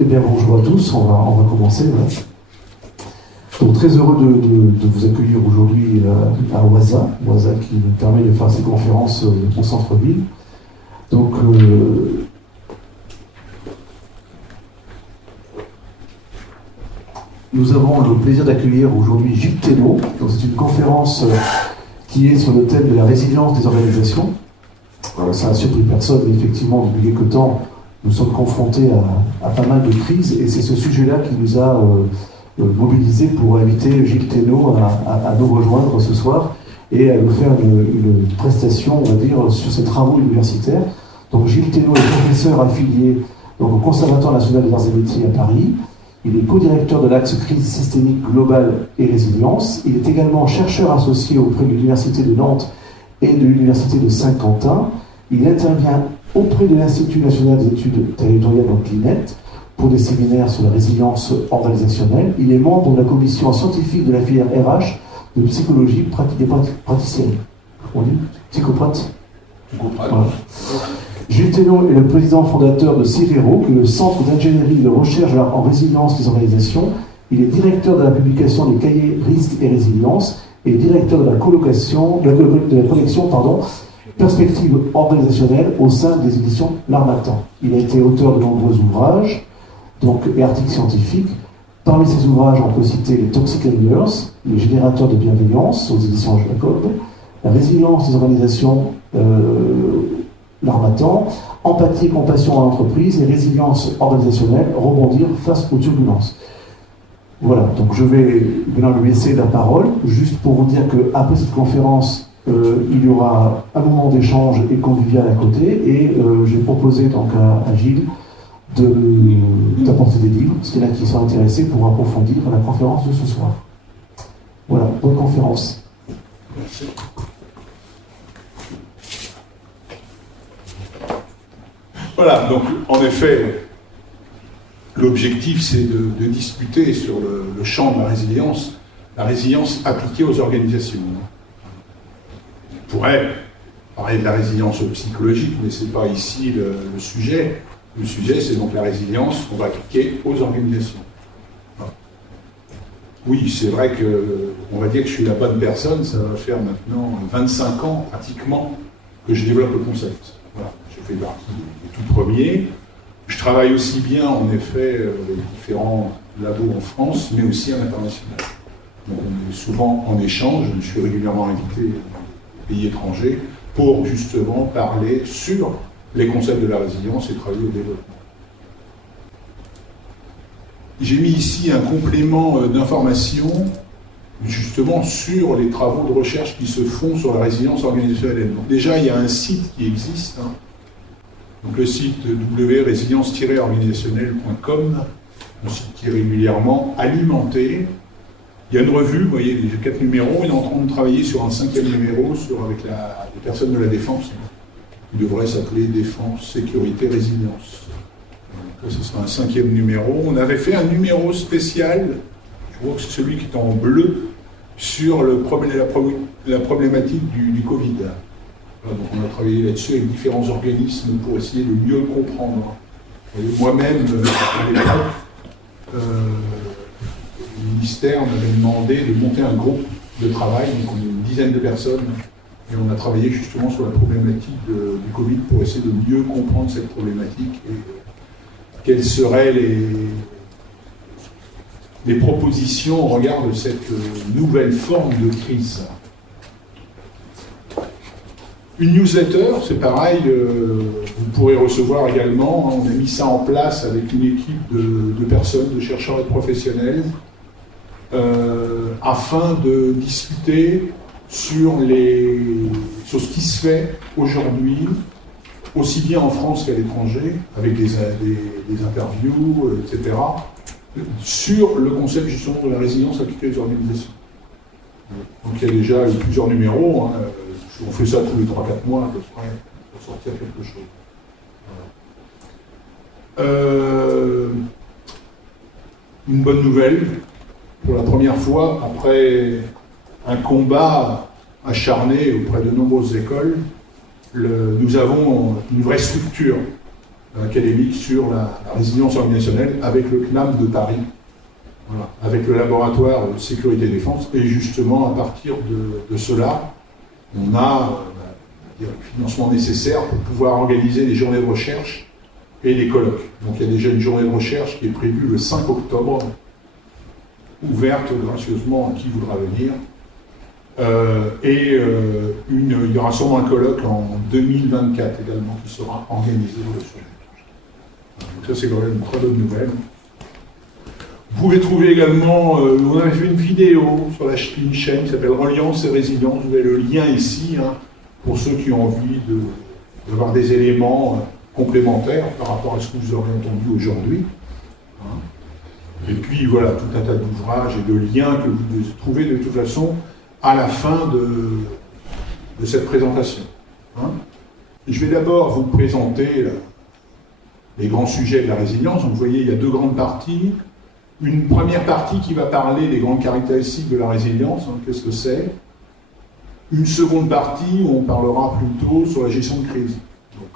Eh bien, bonjour à tous, on va commencer. Voilà. Donc, très heureux de vous accueillir aujourd'hui à Waza qui nous permet de faire ces conférences au centre-ville. Donc, nous avons le plaisir d'accueillir aujourd'hui Gilles Thénault. Donc, c'est une conférence qui est sur le thème de la résilience des organisations. Ça n'a surpris personne, mais effectivement, depuis quelque temps, nous sommes confrontés à pas mal de crises, et c'est ce sujet-là qui nous a mobilisés pour inviter Gilles Thénault à nous rejoindre ce soir et à nous faire une prestation, on va dire, sur ses travaux universitaires. Donc Gilles Thénault est professeur affilié donc, au Conservatoire national des arts et métiers à Paris. Il est co-directeur de l'axe crise systémique globale et résilience. Il est également chercheur associé auprès de l'Université de Nantes et de l'Université de Saint-Quentin. Il intervient auprès de l'Institut national des études territoriales, donc l'INET, pour des séminaires sur la résilience organisationnelle. Il est membre de la commission scientifique de la filière RH de psychologie des praticiennes. On dit psychoprathe. Voilà. Gilles Thénault est le président fondateur de CIRERO, qui est le Centre d'ingénierie et de recherche en résilience des organisations. Il est directeur de la publication des cahiers risques et résilience et directeur de la collection Perspectives organisationnelles au sein des éditions L'Harmattan. Il a été auteur de nombreux ouvrages et articles scientifiques. Parmi ces ouvrages, on peut citer les Toxic Enablers, les générateurs de bienveillance aux éditions Jacob, la résilience des organisations, L'Harmattan, empathie et compassion en entreprise et résilience organisationnelle, rebondir face aux turbulences. Voilà, donc je vais maintenant lui laisser la parole, juste pour vous dire qu'après cette conférence, il y aura un moment d'échange et convivial à côté, et j'ai proposé donc à Gilles d'apporter des livres, parce qu'il y en a qui sont intéressés pour approfondir la conférence de ce soir. Voilà, bonne conférence. Merci. Voilà, donc en effet, l'objectif c'est de discuter sur le champ de la résilience appliquée aux organisations. On pourrait parler de la résilience psychologique, mais ce n'est pas ici le sujet. Le sujet, c'est donc la résilience qu'on va appliquer aux organisations. Oui, c'est vrai qu'on va dire que je suis la bonne personne, ça va faire maintenant 25 ans pratiquement que je développe le concept. Voilà, je fais partie des tout premiers. Je travaille aussi bien, en effet, avec différents labos en France, mais aussi à l'international. Donc on est souvent en échange, je suis régulièrement invité dans des pays étrangers pour justement parler sur les concepts de la résilience et travailler au développement. J'ai mis ici un complément d'information justement sur les travaux de recherche qui se font sur la résilience organisationnelle. Donc déjà, il y a un site qui existe, donc le site www.résilience-organisationnelle.com, un site qui est régulièrement alimenté. Il y a une revue, vous voyez, il y a 4 numéros, il est en train de travailler sur un 5e numéro avec les personnes de la défense. Il devrait s'appeler Défense, Sécurité, Résilience. Donc, ce sera un 5e numéro. On avait fait un numéro spécial, je crois que c'est celui qui est en bleu, sur la problématique du Covid. Voilà, donc on a travaillé là-dessus avec différents organismes pour essayer de mieux le comprendre. Moi-même, à l'époque, le ministère m'avait demandé de monter un groupe de travail, donc on est une dizaine de personnes, et on a travaillé justement sur la problématique du Covid pour essayer de mieux comprendre cette problématique et quelles seraient les propositions au regard de cette nouvelle forme de crise. Une newsletter, c'est pareil, vous pourrez recevoir également, on a mis ça en place avec une équipe de personnes, de chercheurs et de professionnels, afin de discuter sur ce qui se fait aujourd'hui, aussi bien en France qu'à l'étranger, avec des interviews, etc., sur le concept justement de la résilience appliquée aux organisations. Donc il y a déjà plusieurs numéros, on fait ça tous les 3-4 mois à peu près, pour sortir quelque chose. Voilà. Une bonne nouvelle, pour la première fois, après un combat acharné auprès de nombreuses écoles, nous avons une vraie structure académique sur la résilience organisationnelle avec le CNAM de Paris, voilà, avec le laboratoire de sécurité et défense. Et justement, à partir de cela, on a le financement nécessaire pour pouvoir organiser des journées de recherche et des colloques. Donc il y a déjà une journée de recherche qui est prévue le 5 octobre, ouverte gracieusement à qui voudra venir. Il y aura sûrement un colloque en 2024 également qui sera organisé sur le sujet. Donc ça, c'est quand même une très bonne nouvelle. Vous pouvez trouver également, on avait fait une vidéo sur une chaîne qui s'appelle Reliance et Résilience. Vous avez le lien ici, hein, pour ceux qui ont envie d'avoir des éléments complémentaires par rapport à ce que vous aurez entendu aujourd'hui. Hein. Et puis voilà, tout un tas d'ouvrages et de liens que vous devez trouver de toute façon à la fin de cette présentation. Hein. Je vais d'abord vous présenter les grands sujets de la résilience. Donc, vous voyez, il y a deux grandes parties. Une première partie qui va parler des grandes caractéristiques de la résilience, hein, qu'est-ce que c'est. Une seconde partie où on parlera plutôt sur la gestion de crise. Donc,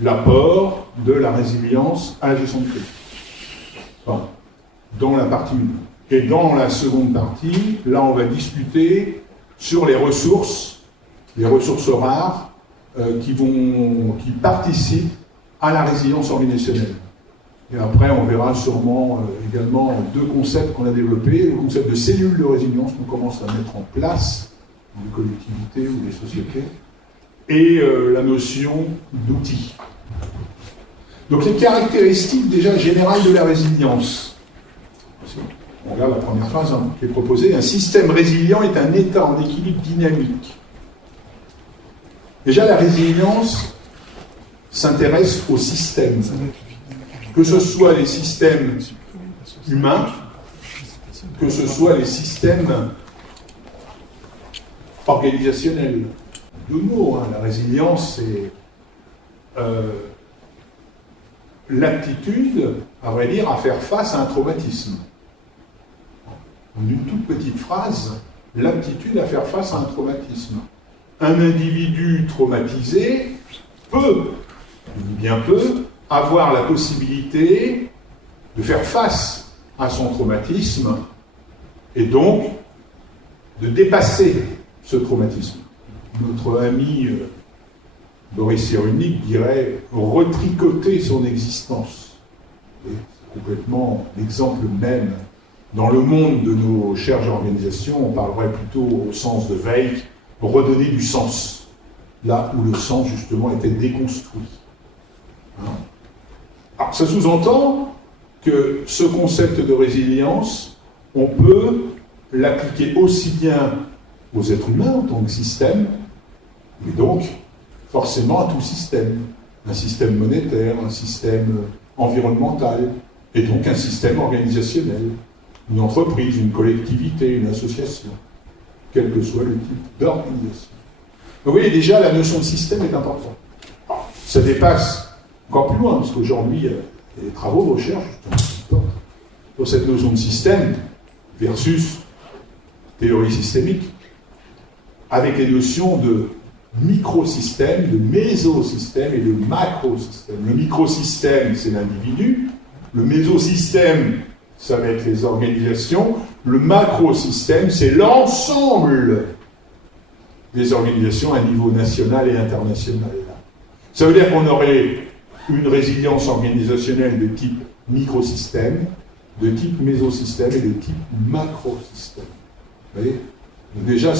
l'apport de la résilience à la gestion de crise. Enfin, dans la partie 1. Et dans la seconde partie, là on va discuter sur les ressources rares qui participent à la résilience organisationnelle. Et après, on verra sûrement également deux concepts qu'on a développés. Le concept de cellules de résilience qu'on commence à mettre en place dans les collectivités ou les sociétés, et la notion d'outils. Donc les caractéristiques déjà générales de la résilience. On regarde la première phrase qui est proposée. Un système résilient est un état en équilibre dynamique. Déjà, la résilience s'intéresse aux systèmes. Que ce soit les systèmes humains, que ce soit les systèmes organisationnels. Deux mots, hein. La résilience, c'est l'aptitude, à vrai dire, à faire face à un traumatisme. En une toute petite phrase, l'aptitude à faire face à un traumatisme. Un individu traumatisé peut, bien peu, avoir la possibilité de faire face à son traumatisme et donc de dépasser ce traumatisme. Notre ami Boris Cyrulnik dirait retricoter son existence. Et c'est complètement l'exemple même. Dans le monde de nos chères organisations, on parlerait plutôt au sens de Weick, redonner du sens, là où le sens justement était déconstruit. Hein? Alors ça sous-entend que ce concept de résilience, on peut l'appliquer aussi bien aux êtres humains en tant que système, mais donc forcément à tout système. Un système monétaire, un système environnemental, et donc un système organisationnel. Une entreprise, une collectivité, une association, quel que soit le type d'organisation. Donc vous voyez, déjà, la notion de système est importante. Alors, ça dépasse encore plus loin, parce qu'aujourd'hui, il y a des travaux de recherche justement, sur cette notion de système versus théorie systémique, avec les notions de microsystème, de mésosystème et de macrosystème. Le microsystème, c'est l'individu. Le mésosystème, ça va être les organisations. Le macrosystème, c'est l'ensemble des organisations à niveau national et international. Ça veut dire qu'on aurait une résilience organisationnelle de type microsystème, de type mésosystème et de type macrosystème. Vous voyez ? Donc déjà,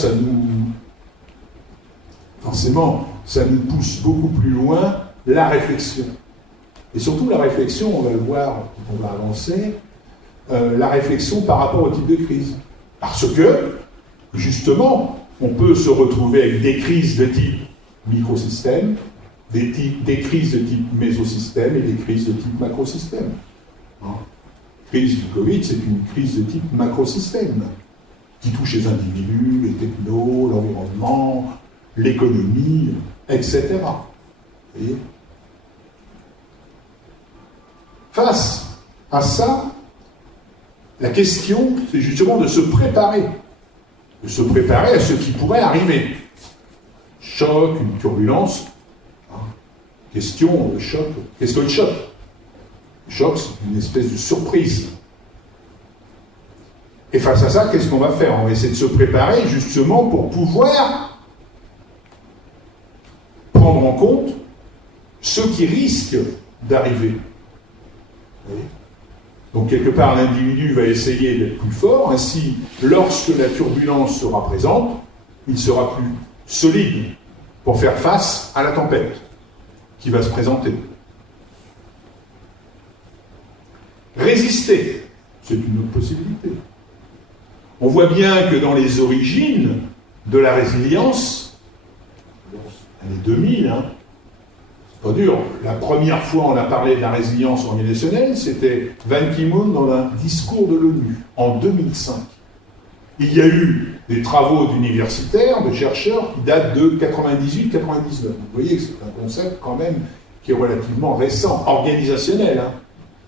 forcément, ça nous pousse beaucoup plus loin la réflexion. Et surtout la réflexion, on va le voir quand on va avancer, la réflexion par rapport au type de crise. Parce que, justement, on peut se retrouver avec des crises de type microsystème, des crises de type mésosystème et des crises de type macrosystème. La crise du Covid, c'est une crise de type macrosystème, qui touche les individus, les technos, l'environnement, l'économie, etc. Vous voyez ? Face à ça, la question, c'est justement de se préparer à ce qui pourrait arriver. Choc, une turbulence, question, le choc. Qu'est-ce que le choc? Le choc, c'est une espèce de surprise. Et face à ça, qu'est-ce qu'on va faire? On va essayer de se préparer justement pour pouvoir prendre en compte ce qui risque d'arriver. Donc quelque part, l'individu va essayer d'être plus fort, ainsi, lorsque la turbulence sera présente, il sera plus solide pour faire face à la tempête qui va se présenter. Résister, c'est une autre possibilité. On voit bien que dans les origines de la résilience, années 2000, c'est pas dur. La première fois on a parlé de la résilience organisationnelle, c'était Ban Ki-moon dans un discours de l'ONU, en 2005. Il y a eu des travaux d'universitaires, de chercheurs, qui datent de 98-99. Vous voyez que c'est un concept quand même qui est relativement récent, organisationnel.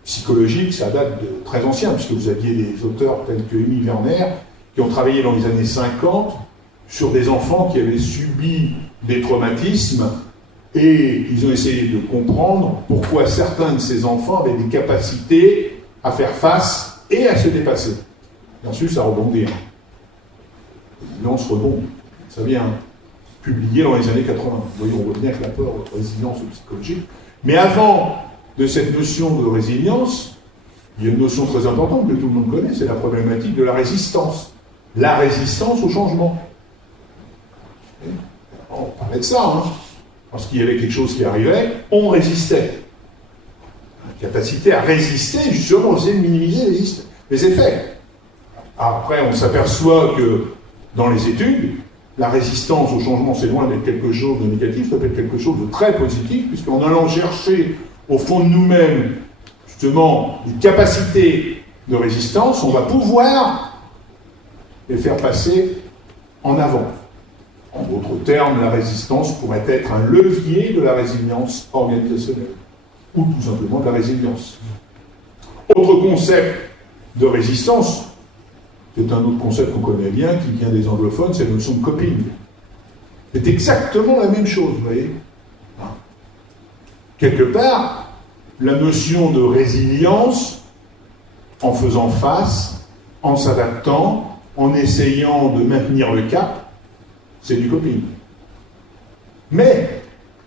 Psychologique, ça date de très ancien, puisque vous aviez des auteurs tels que Emmy Werner, qui ont travaillé dans les années 50 sur des enfants qui avaient subi des traumatismes, et ils ont essayé de comprendre pourquoi certains de ces enfants avaient des capacités à faire face et à se dépasser. Et ensuite, ça rebondit. Résilience rebond, ça vient publié dans les années 80. Vous voyez, on voit bien que l'apport de résilience psychologique. Mais avant de cette notion de résilience, il y a une notion très importante que tout le monde connaît, c'est la problématique de la résistance. La résistance au changement. On parlait de ça, Lorsqu'il y avait quelque chose qui arrivait, on résistait. La capacité à résister, justement, on essayait de minimiser les effets. Après, on s'aperçoit que dans les études, la résistance au changement, c'est loin d'être quelque chose de négatif, ça peut être quelque chose de très positif, puisqu'en allant chercher au fond de nous-mêmes, justement, les capacités de résistance, on va pouvoir les faire passer en avant. En d'autres termes, la résistance pourrait être un levier de la résilience organisationnelle, ou tout simplement de la résilience. Autre concept de résistance, c'est un autre concept qu'on connaît bien, qui vient des anglophones, c'est la notion de coping. C'est exactement la même chose, vous voyez. Quelque part, la notion de résilience, en faisant face, en s'adaptant, en essayant de maintenir le cap, c'est du coping. Mais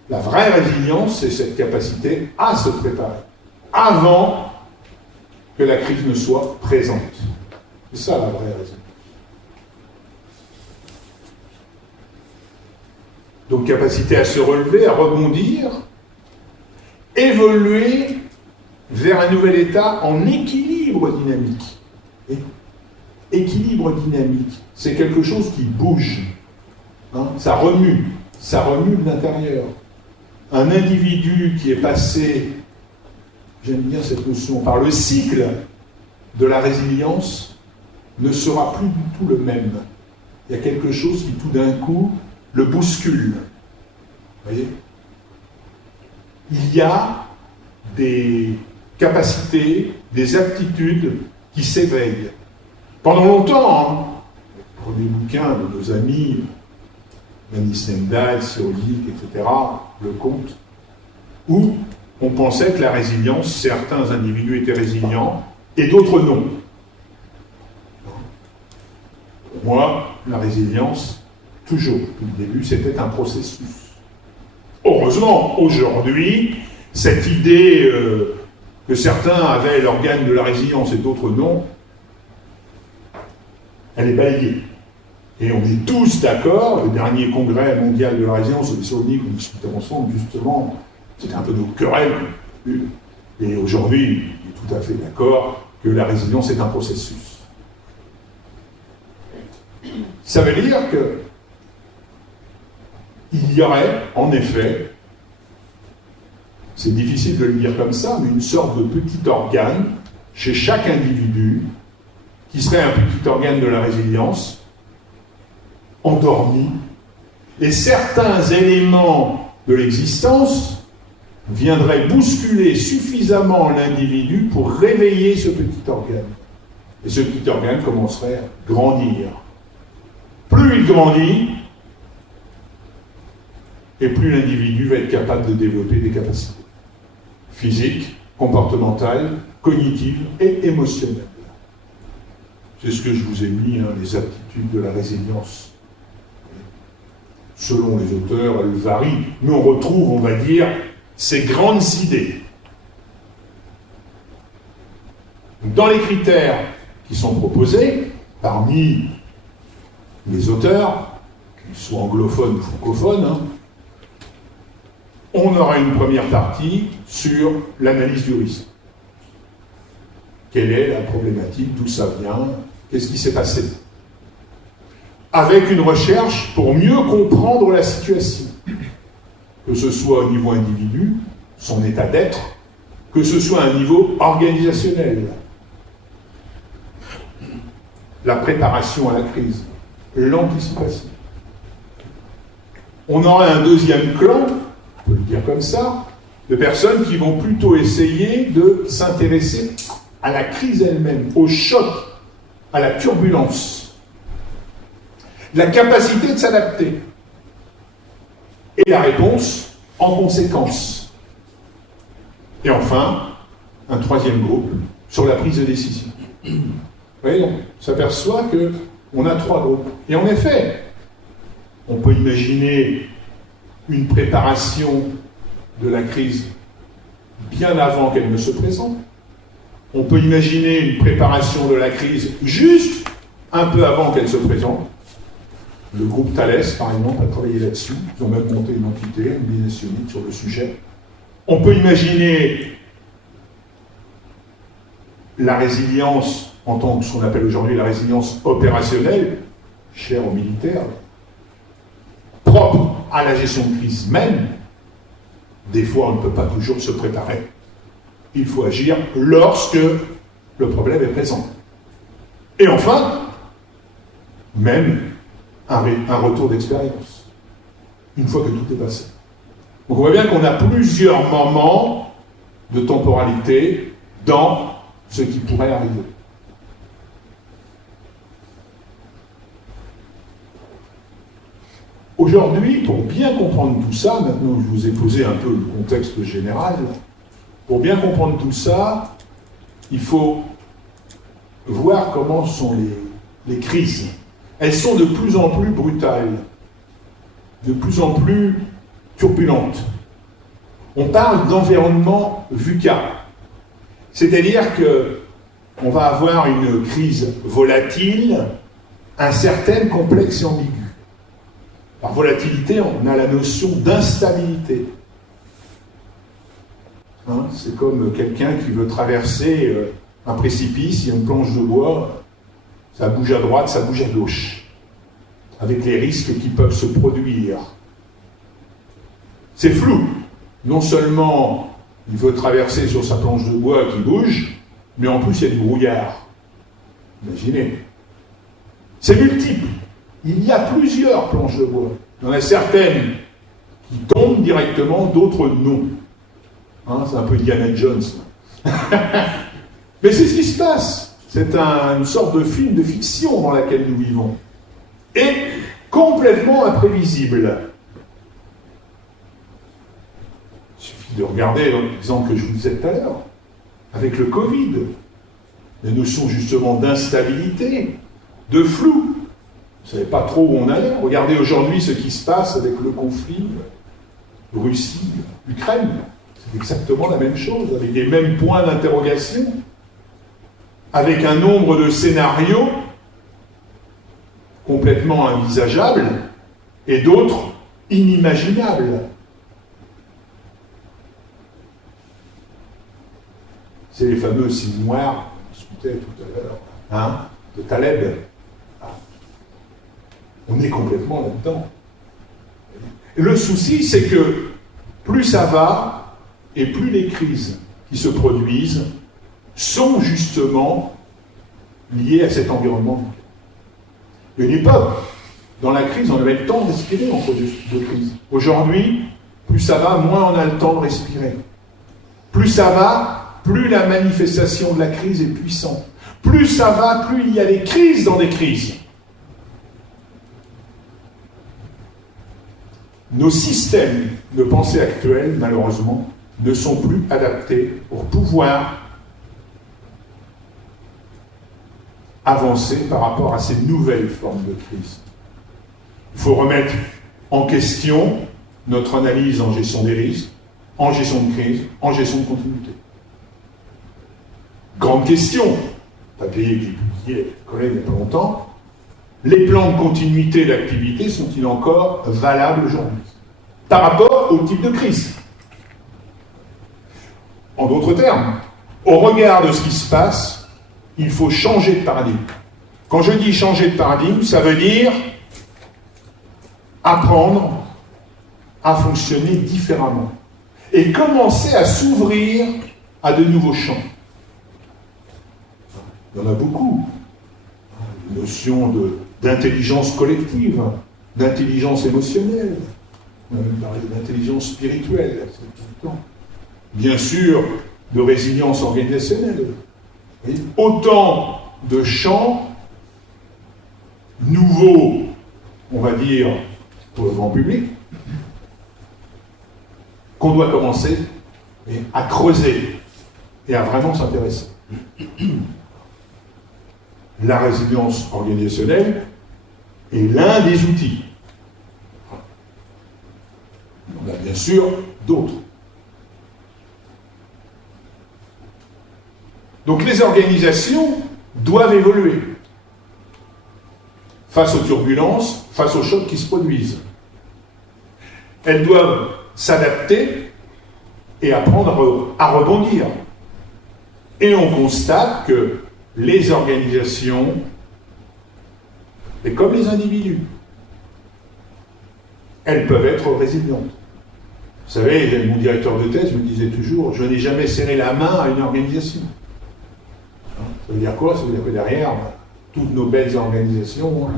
la vraie résilience, c'est cette capacité à se préparer, avant que la crise ne soit présente. C'est ça la vraie résilience. Donc capacité à se relever, à rebondir, évoluer vers un nouvel état en équilibre dynamique. Et équilibre dynamique, c'est quelque chose qui bouge. Ça remue de l'intérieur. Un individu qui est passé, j'aime bien cette notion, par le cycle de la résilience, ne sera plus du tout le même. Il y a quelque chose qui tout d'un coup le bouscule. Vous voyez ? Il y a des capacités, des aptitudes qui s'éveillent. Pendant longtemps, prenez le bouquin de nos amis, Manny Stendhal, Cyrulnik, etc., Lecomte, où on pensait que la résilience, certains individus étaient résilients et d'autres non. Pour moi, la résilience, toujours, depuis le début, c'était un processus. Heureusement, aujourd'hui, cette idée que certains avaient l'organe de la résilience et d'autres non, elle est balayée. Et on est tous d'accord, le dernier congrès mondial de la résilience, de Cyrulnik, on discutait ensemble, justement, c'était un peu nos querelles. Et aujourd'hui, il est tout à fait d'accord que la résilience est un processus. Ça veut dire que il y aurait, en effet, c'est difficile de le dire comme ça, mais une sorte de petit organe chez chaque individu qui serait un petit organe de la résilience, endormi, et certains éléments de l'existence viendraient bousculer suffisamment l'individu pour réveiller ce petit organe. Et ce petit organe commencerait à grandir. Plus il grandit, et plus l'individu va être capable de développer des capacités physiques, comportementales, cognitives et émotionnelles. C'est ce que je vous ai mis, les aptitudes de la résilience. Selon les auteurs, elles varient, mais on retrouve, on va dire, ces grandes idées. Dans les critères qui sont proposés, parmi les auteurs, qu'ils soient anglophones ou francophones, on aura une première partie sur l'analyse du risque. Quelle est la problématique, d'où ça vient, qu'est-ce qui s'est passé? Avec une recherche pour mieux comprendre la situation, que ce soit au niveau individu, son état d'être, que ce soit à un niveau organisationnel. La préparation à la crise, l'anticipation. On aura un deuxième clan, on peut le dire comme ça, de personnes qui vont plutôt essayer de s'intéresser à la crise elle-même, au choc, à la turbulence, la capacité de s'adapter et la réponse en conséquence. Et enfin, un troisième groupe sur la prise de décision. Vous voyez, on s'aperçoit qu'on a trois groupes. Et en effet, on peut imaginer une préparation de la crise bien avant qu'elle ne se présente. On peut imaginer une préparation de la crise juste un peu avant qu'elle se présente. Le groupe Thales, par exemple, a travaillé là-dessus. Ils ont même monté une entité, une business unit sur le sujet. On peut imaginer la résilience en tant que ce qu'on appelle aujourd'hui la résilience opérationnelle, chère aux militaires, propre à la gestion de crise même. Des fois, on ne peut pas toujours se préparer. Il faut agir lorsque le problème est présent. Et enfin, même un retour d'expérience, une fois que tout est passé. Donc on voit bien qu'on a plusieurs moments de temporalité dans ce qui pourrait arriver. Aujourd'hui, pour bien comprendre tout ça, maintenant je vous ai posé un peu le contexte général, pour bien comprendre tout ça, il faut voir comment sont les crises. Elles sont de plus en plus brutales, de plus en plus turbulentes. On parle d'environnement VUCA, c'est-à-dire qu'on va avoir une crise volatile, incertaine, complexe et ambiguë. Par volatilité, on a la notion d'instabilité. C'est comme quelqu'un qui veut traverser un précipice, il y a une planche de bois, ça bouge à droite, ça bouge à gauche, avec les risques qui peuvent se produire. C'est flou. Non seulement il veut traverser sur sa planche de bois qui bouge, mais en plus il y a du brouillard. Imaginez. C'est multiple. Il y a plusieurs planches de bois. Il y en a certaines qui tombent directement, d'autres non. C'est un peu Indiana Jones. Mais c'est ce qui se passe. C'est une sorte de film de fiction dans laquelle nous vivons. Et complètement imprévisible. Il suffit de regarder l'exemple que je vous disais tout à l'heure, avec le Covid, les notions justement d'instabilité, de flou. On ne savait pas trop où on allait. Regardez aujourd'hui ce qui se passe avec le conflit Russie-Ukraine. C'est exactement la même chose, avec les mêmes points d'interrogation, avec un nombre de scénarios complètement envisageables et d'autres inimaginables. C'est les fameux signes noirs, on discutait tout à l'heure, de Taleb. On est complètement là-dedans. Et le souci, c'est que plus ça va, et plus les crises qui se produisent sont justement liées à cet environnement. À une époque, dans la crise, on avait le temps de respirer entre deux crises. Aujourd'hui, plus ça va, moins on a le temps de respirer. Plus ça va, plus la manifestation de la crise est puissante. Plus ça va, plus il y a des crises dans des crises. nos systèmes de pensée actuels, malheureusement, ne sont plus adaptés pour pouvoir avancer par rapport à ces nouvelles formes de crise. Il faut remettre en question notre analyse en gestion des risques, en gestion de crise, en gestion de continuité. Grande question, papier que j'ai publié, collègue il n'y a pas longtemps, les plans de continuité d'activité sont-ils encore valables aujourd'hui par rapport au type de crise? En d'autres termes, au regard de ce qui se passe, il faut changer de paradigme. Quand je dis changer de paradigme, ça veut dire apprendre à fonctionner différemment et commencer à s'ouvrir à de nouveaux champs. Il y en a beaucoup. Une notion d'intelligence collective, d'intelligence émotionnelle, d'intelligence spirituelle, bien sûr, de résilience organisationnelle. Autant de champs nouveaux, on va dire, pour le grand public, qu'on doit commencer à creuser et à vraiment s'intéresser. La résilience organisationnelle est l'un des outils. On a bien sûr d'autres. Donc les organisations doivent évoluer face aux turbulences, face aux chocs qui se produisent. Elles doivent s'adapter et apprendre à rebondir. Et on constate que les organisations, et comme les individus, elles peuvent être résilientes. Vous savez, mon directeur de thèse me disait toujours, je n'ai jamais serré la main à une organisation. Ça veut dire quoi? Ça veut dire que derrière toutes nos belles organisations,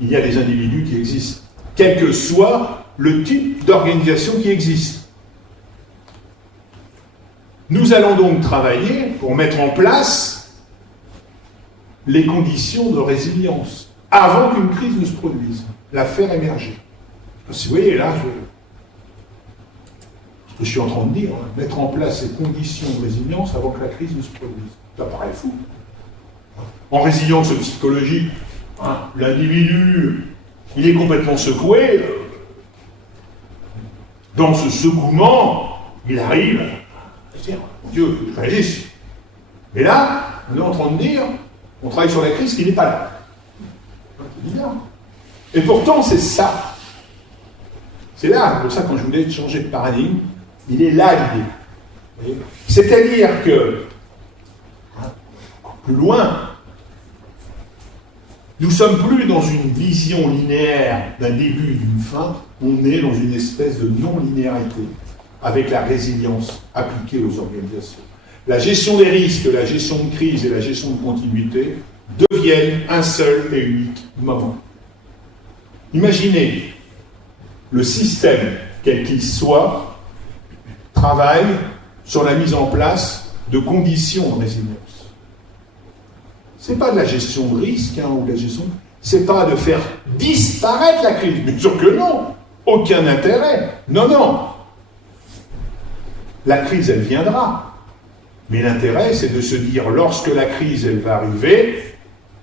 il y a des individus qui existent, quel que soit le type d'organisation qui existe. Nous allons donc travailler pour mettre en place les conditions de résilience avant qu'une crise ne se produise, la faire émerger. Si vous voyez là, ce que je suis en train de dire, mettre en place ces conditions de résilience avant que la crise ne se produise. Ça paraît fou. En résilience psychologique, l'individu, il est complètement secoué. Dans ce secouement, il arrive à dire, mon Dieu, je réagisse. Et là, on est en train de dire, on travaille sur la crise qui n'est pas là. C'est bizarre. Et pourtant, c'est ça. C'est là, pour ça, quand je voulais changer de paradigme, il est là l'idée. C'est-à-dire que, plus loin, nous ne sommes plus dans une vision linéaire d'un début et d'une fin, on est dans une espèce de non-linéarité avec la résilience appliquée aux organisations. La gestion des risques, la gestion de crise et la gestion de continuité deviennent un seul et unique moment. Imaginez, le système, quel qu'il soit, travaille sur la mise en place de conditions de résilience. Ce n'est pas de la gestion de risque ou de la gestion. C'est pas de faire disparaître la crise. Bien sûr que non. Aucun intérêt. Non, non. La crise, elle viendra. Mais l'intérêt, c'est de se dire, lorsque la crise, elle va arriver,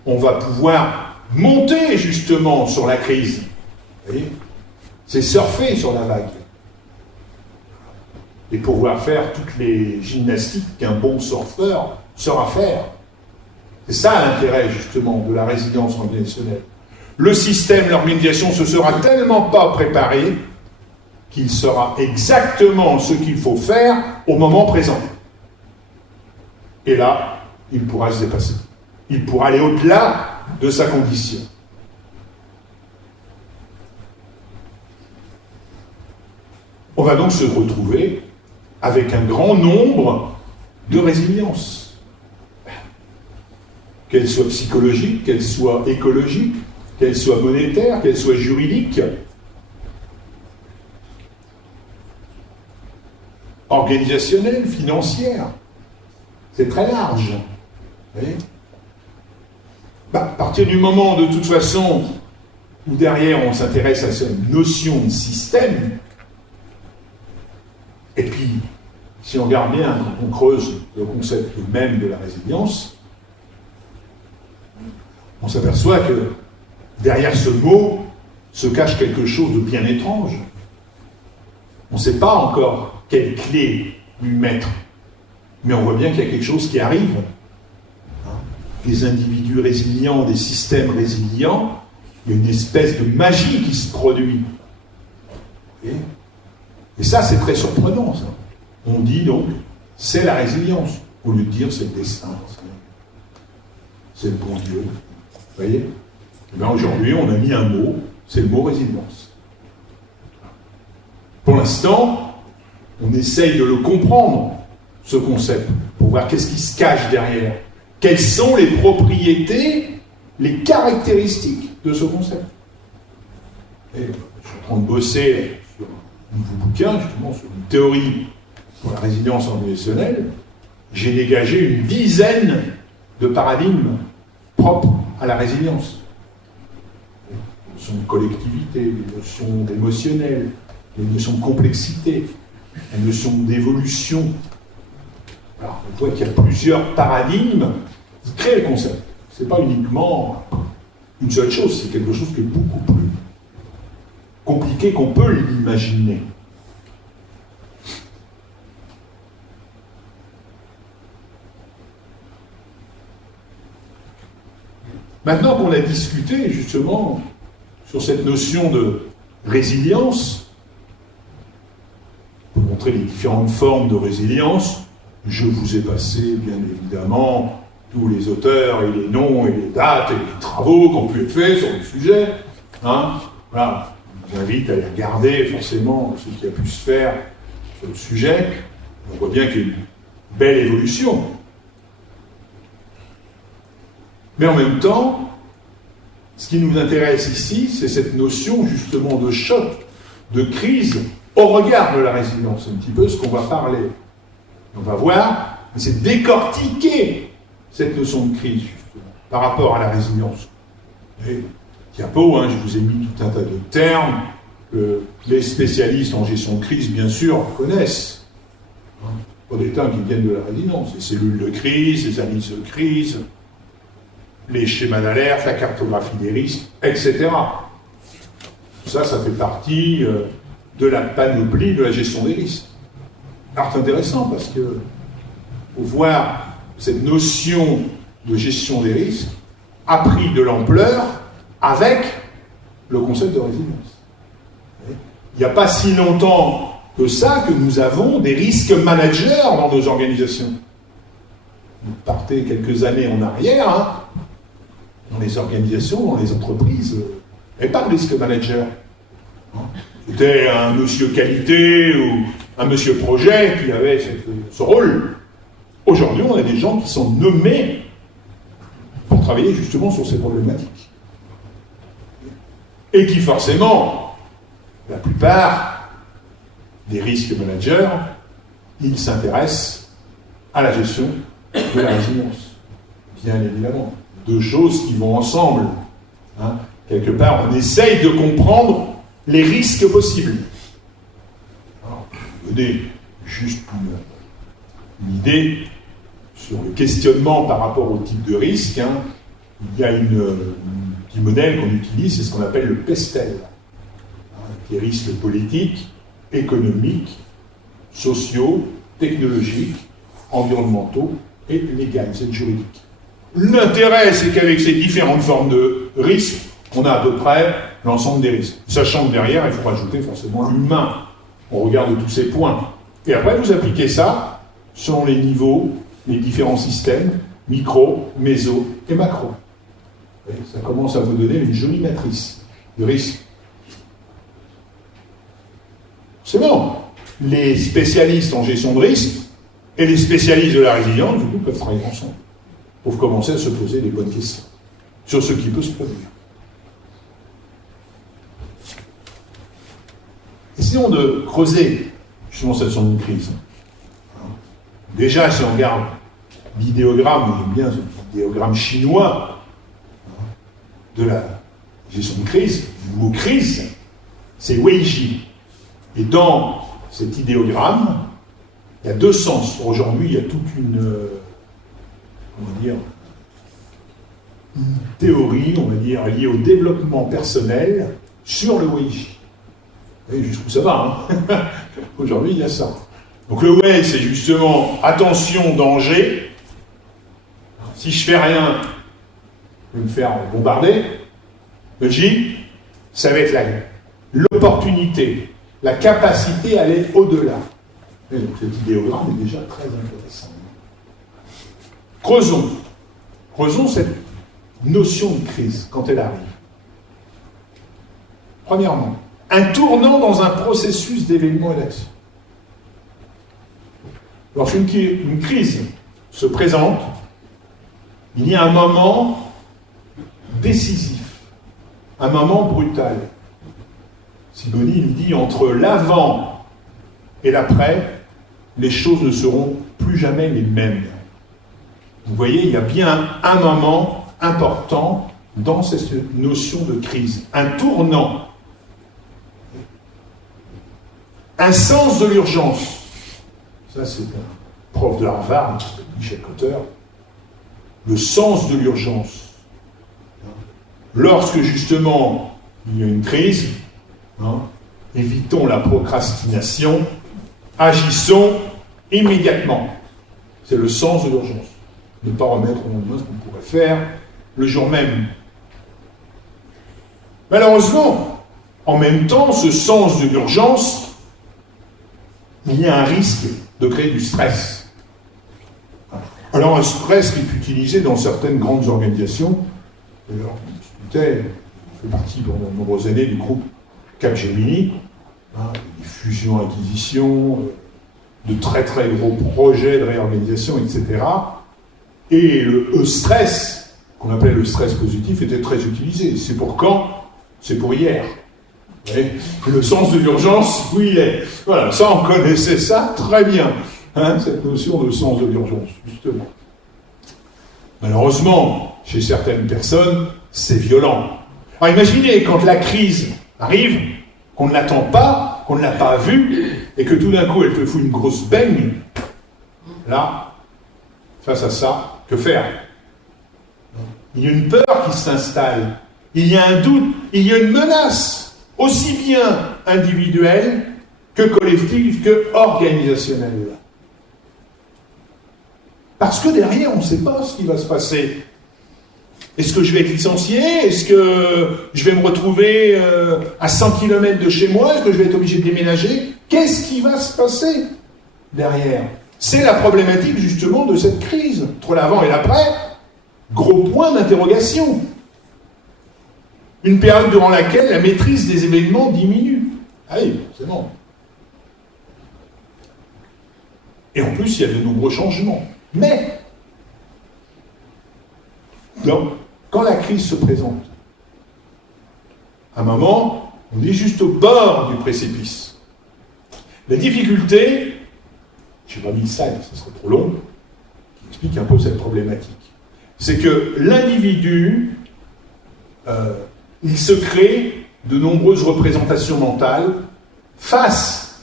on va pouvoir monter justement sur la crise. Vous voyez ? C'est surfer sur la vague. Et pouvoir faire toutes les gymnastiques qu'un bon surfeur saura faire. C'est ça l'intérêt, justement, de la résilience organisationnelle. Le système, l'organisation ne se sera tellement pas préparé qu'il saura exactement ce qu'il faut faire au moment présent. Et là, il pourra se dépasser. Il pourra aller au-delà de sa condition. On va donc se retrouver avec un grand nombre de résiliences. Qu'elle soit psychologique, qu'elle soit écologique, qu'elle soit monétaire, qu'elle soit juridique, organisationnelle, financière. C'est très large. Vous voyez ? À partir du moment, de toute façon, où derrière on s'intéresse à cette notion de système, et puis, si on regarde bien, on creuse le concept même de la résilience, on s'aperçoit que derrière ce mot se cache quelque chose de bien étrange. On ne sait pas encore quelle clé lui mettre, mais on voit bien qu'il y a quelque chose qui arrive. Des individus résilients, des systèmes résilients, il y a une espèce de magie qui se produit. Et ça, c'est très surprenant, ça. On dit donc, c'est la résilience, au lieu de dire c'est le destin, c'est le bon Dieu. Vous voyez? Et bien aujourd'hui, on a mis un mot, c'est le mot résilience. Pour l'instant, on essaye de le comprendre, ce concept, pour voir qu'est-ce qui se cache derrière. Quelles sont les propriétés, les caractéristiques de ce concept. Et je suis en train de bosser sur un nouveau bouquin, justement, sur une théorie pour la résilience organisationnelle. J'ai dégagé une dizaine de paradigmes propres à la résilience. Les notions de collectivité, les notions émotionnelles, les notions de complexité, les notions d'évolution. Alors, on voit qu'il y a plusieurs paradigmes qui créent le concept. Ce n'est pas uniquement une seule chose, c'est quelque chose qui est beaucoup plus compliqué qu'on peut l'imaginer. Maintenant qu'on a discuté justement sur cette notion de résilience, pour montrer les différentes formes de résilience, je vous ai passé bien évidemment tous les auteurs et les noms et les dates et les travaux qui ont pu être faits sur le sujet. Voilà. Je vous invite à les regarder forcément ce qui a pu se faire sur le sujet. On voit bien qu'il y a une belle évolution. Mais en même temps, ce qui nous intéresse ici, c'est cette notion justement de choc, de crise, au regard de la résilience. C'est un petit peu ce qu'on va parler. On va voir, c'est décortiquer cette notion de crise, justement, par rapport à la résilience. Et diapo, je vous ai mis tout un tas de termes que les spécialistes en gestion de crise, bien sûr, connaissent. Pas des termes qui viennent de la résilience. Les cellules de crise, les analyses de crise, les schémas d'alerte, la cartographie des risques, etc. Ça fait partie de la panoplie de la gestion des risques. Alors c'est intéressant parce que faut voir cette notion de gestion des risques a pris de l'ampleur avec le concept de résilience. Il n'y a pas si longtemps que ça que nous avons des risques managers dans nos organisations. Vous partez quelques années en arrière, dans les organisations, dans les entreprises, il n'y avait pas de risque manager. C'était un monsieur qualité ou un monsieur projet qui avait ce rôle. Aujourd'hui, on a des gens qui sont nommés pour travailler justement sur ces problématiques. Et qui forcément, la plupart des risques managers, ils s'intéressent à la gestion de la résilience. Bien évidemment. Deux choses qui vont ensemble. Quelque part, on essaye de comprendre les risques possibles. Alors, je vais donner juste une idée sur le questionnement par rapport au type de risque. Il y a un petit modèle qu'on utilise, c'est ce qu'on appelle le PESTEL. Les risques politiques, économiques, sociaux, technologiques, environnementaux et légaux, c'est juridique. L'intérêt, c'est qu'avec ces différentes formes de risques, on a à peu près l'ensemble des risques. Sachant que derrière, il faut rajouter forcément l'humain. On regarde tous ces points. Et après, vous appliquez ça selon les niveaux, les différents systèmes, micro, méso et macro. Et ça commence à vous donner une jolie matrice de risques. C'est bon. Les spécialistes en gestion de risque et les spécialistes de la résilience, du coup, peuvent travailler ensemble pour commencer à se poser les bonnes questions sur ce qui peut se produire. Essayons de creuser justement cette zone de crise. Déjà, si on regarde l'idéogramme, j'aime bien ce idéogramme chinois de la gestion de crise, le mot crise, c'est Weiji. Et dans cet idéogramme, il y a deux sens. Aujourd'hui, il y a toute une, une théorie, on va dire, liée au développement personnel sur le Weiji. Vous voyez jusqu'où ça va, hein. Aujourd'hui, il y a ça. Donc le Wei, c'est justement attention, danger. Si je fais rien, je vais me faire bombarder. Le Ji, ça va être l'opportunité, la capacité à aller au-delà. Et donc cet idéogramme est déjà très intéressant. Creusons cette notion de crise quand elle arrive. Premièrement, un tournant dans un processus d'événements et d'action. Lorsqu'une crise se présente, il y a un moment décisif, un moment brutal. Simoni nous dit, entre l'avant et l'après, les choses ne seront plus jamais les mêmes. Vous voyez, il y a bien un moment important dans cette notion de crise, un tournant, un sens de l'urgence. Ça, c'est un prof de Harvard, Michel Cotter. Le sens de l'urgence. Lorsque, justement, il y a une crise, évitons la procrastination, agissons immédiatement. C'est le sens de l'urgence. Ne pas remettre au lendemain ce qu'on pourrait faire le jour même. Malheureusement, en même temps, ce sens de l'urgence, il y a un risque de créer du stress. Alors un stress qui est utilisé dans certaines grandes organisations. D'ailleurs, je fais partie pendant de nombreuses années du groupe Capgemini, des fusions-acquisitions, de très très gros projets de réorganisation, etc. Et le stress, qu'on appelle le stress positif, était très utilisé. C'est pour quand? C'est pour hier. Et le sens de l'urgence, oui, il est. Voilà, ça, on connaissait ça très bien, cette notion de sens de l'urgence, justement. Malheureusement, chez certaines personnes, c'est violent. Alors imaginez, quand la crise arrive, qu'on ne l'attend pas, qu'on ne l'a pas vue, et que tout d'un coup, elle te fout une grosse baigne, là, face à ça, que faire? Il y a une peur qui s'installe, il y a un doute, il y a une menace, aussi bien individuelle que collective, que organisationnelle. Parce que derrière, on ne sait pas ce qui va se passer. Est-ce que je vais être licencié? Est-ce que je vais me retrouver à 100 km de chez moi? Est-ce que je vais être obligé de déménager? Qu'est-ce qui va se passer derrière? C'est la problématique justement de cette crise, entre l'avant et l'après. Gros point d'interrogation. Une période durant laquelle la maîtrise des événements diminue. Ah oui, c'est bon. Et en plus, il y a de nombreux changements. Mais, donc, quand la crise se présente, à un moment, on est juste au bord du précipice. La difficulté, je n'ai pas mis ça, ça serait trop long, qui explique un peu cette problématique. C'est que l'individu, il se crée de nombreuses représentations mentales face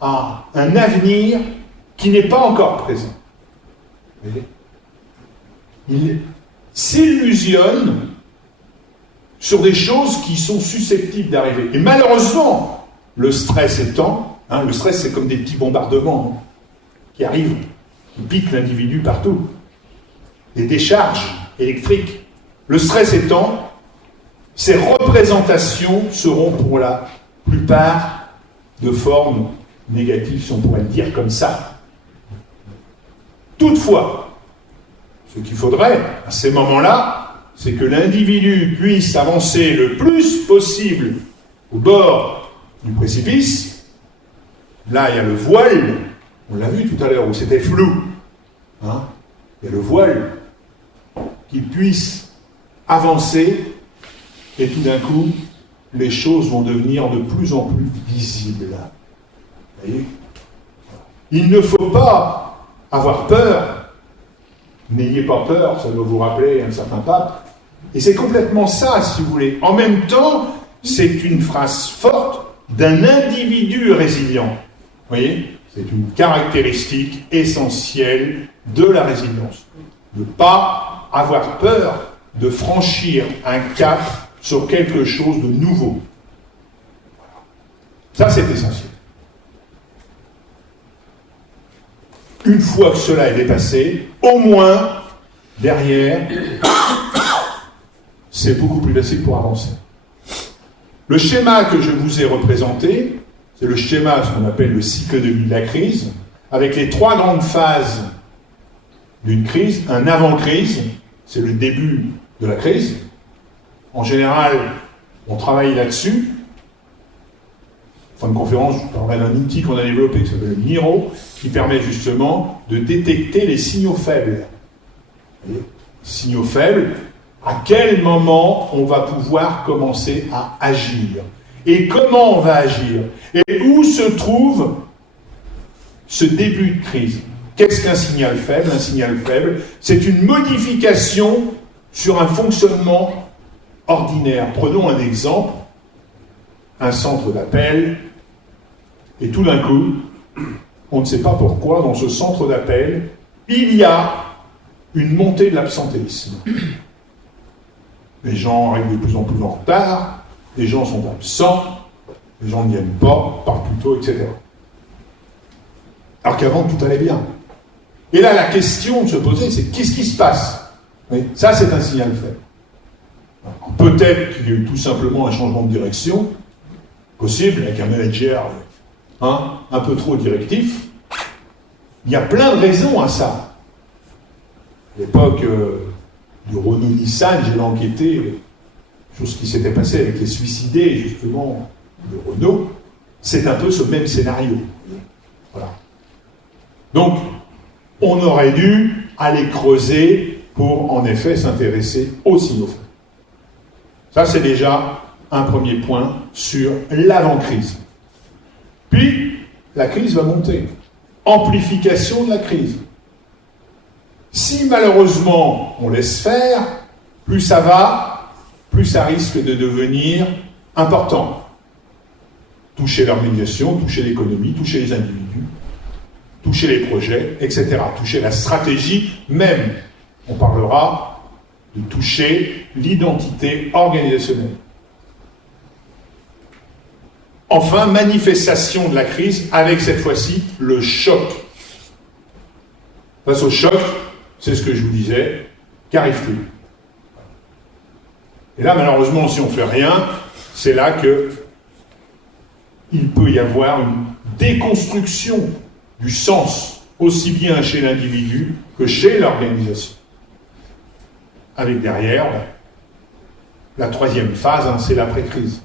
à un avenir qui n'est pas encore présent. Il s'illusionne sur des choses qui sont susceptibles d'arriver. Et malheureusement, le stress étant, le stress c'est comme des petits bombardements qui arrivent, qui piquent l'individu partout. Des décharges électriques. Le stress étant, ces représentations seront pour la plupart de formes négatives, si on pourrait le dire comme ça. Toutefois, ce qu'il faudrait, à ces moments-là, c'est que l'individu puisse avancer le plus possible au bord du précipice. Là, il y a le voile, on l'a vu tout à l'heure, où c'était flou. Il y a le voile qui puisse avancer, et tout d'un coup, les choses vont devenir de plus en plus visibles. Vous voyez ? Il ne faut pas avoir peur. N'ayez pas peur, ça doit vous rappeler un certain pape. Et c'est complètement ça, si vous voulez. En même temps, c'est une phrase forte d'un individu résilient. Vous voyez ? C'est une caractéristique essentielle de la résilience. Ne pas avoir peur de franchir un cap sur quelque chose de nouveau. Ça, c'est essentiel. Une fois que cela est dépassé, au moins, derrière, c'est beaucoup plus facile pour avancer. Le schéma que je vous ai représenté, c'est le schéma, ce qu'on appelle le cycle de vie de la crise, avec les 3 grandes phases d'une crise. Un avant-crise, c'est le début de la crise. En général, on travaille là-dessus. En fin de conférence, je vous parlerai d'un outil qu'on a développé qui s'appelle Miro, qui permet justement de détecter les signaux faibles. Les signaux faibles, à quel moment on va pouvoir commencer à agir. Et comment on va agir. Et où se trouve ce début de crise. Qu'est-ce qu'un signal faible ? Un signal faible, c'est une modification sur un fonctionnement ordinaire. Prenons un exemple, un centre d'appel, et tout d'un coup, on ne sait pas pourquoi, dans ce centre d'appel, il y a une montée de l'absentéisme. Les gens arrivent de plus en plus en retard, les gens sont absents, les gens ne viennent pas, partent plus tôt, etc. Alors qu'avant, tout allait bien. Et là, la question de se poser, c'est qu'est-ce qui se passe ? Oui, ça, c'est un signal faible. Peut-être qu'il y a eu tout simplement un changement de direction, possible, avec un manager un peu trop directif. Il y a plein de raisons à ça. À l'époque du Renault-Nissan, j'ai enquêté sur ce qui s'était passé avec les suicidés, justement, de Renault. C'est un peu ce même scénario. Voilà. Donc, on aurait dû aller creuser pour, en effet, s'intéresser aux signaux faibles. Ça, c'est déjà un premier point sur l'avant-crise. Puis, la crise va monter. Amplification de la crise. Si, malheureusement, on laisse faire, plus ça va, plus ça risque de devenir important. Toucher l'organisation, toucher l'économie, toucher les individus, toucher les projets, etc. Toucher la stratégie même. On parlera de toucher l'identité organisationnelle. Enfin, manifestation de la crise avec cette fois-ci le choc. Face au choc, c'est ce que je vous disais, qu'arrive-t-il ? Et là, malheureusement, si on ne fait rien, c'est là que il peut y avoir une déconstruction du sens, aussi bien chez l'individu que chez l'organisation. Avec derrière, la troisième phase, c'est l'après-crise.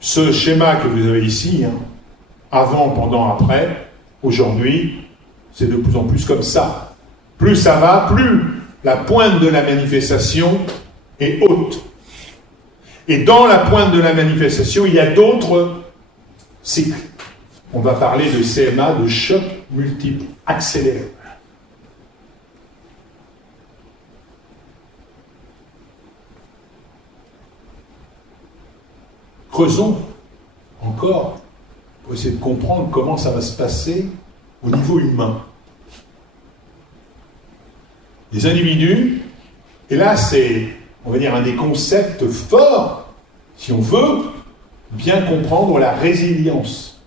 Ce schéma que vous avez ici, avant, pendant, après, aujourd'hui, c'est de plus en plus comme ça. Plus ça va, plus la pointe de la manifestation est haute. Et dans la pointe de la manifestation, il y a d'autres cycles. On va parler de CMA, de choc multiple accéléré. Creusons encore pour essayer de comprendre comment ça va se passer au niveau humain. Les individus, et là c'est, on va dire, un des concepts forts, si on veut bien comprendre la résilience,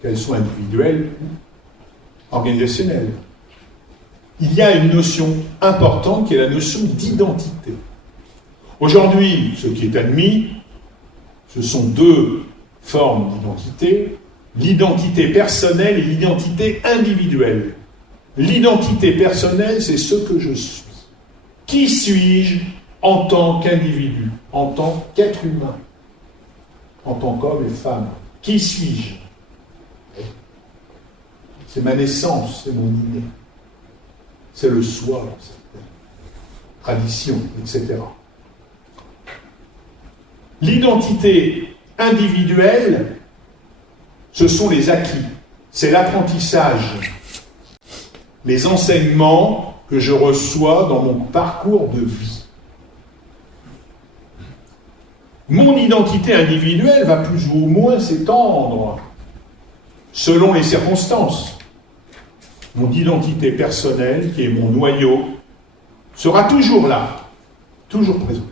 qu'elle soit individuelle ou organisationnelle. Il y a une notion importante qui est la notion d'identité. Aujourd'hui, ce qui est admis, ce sont deux formes d'identité, l'identité personnelle et l'identité individuelle. L'identité personnelle, c'est ce que je suis. Qui suis-je en tant qu'individu, en tant qu'être humain, en tant qu'homme et femme? Qui suis-je? C'est ma naissance, c'est mon inné. C'est le soi, dans certaines traditions, etc. L'identité individuelle, ce sont les acquis, c'est l'apprentissage, les enseignements que je reçois dans mon parcours de vie. Mon identité individuelle va plus ou moins s'étendre selon les circonstances. Mon identité personnelle, qui est mon noyau, sera toujours là, toujours présent.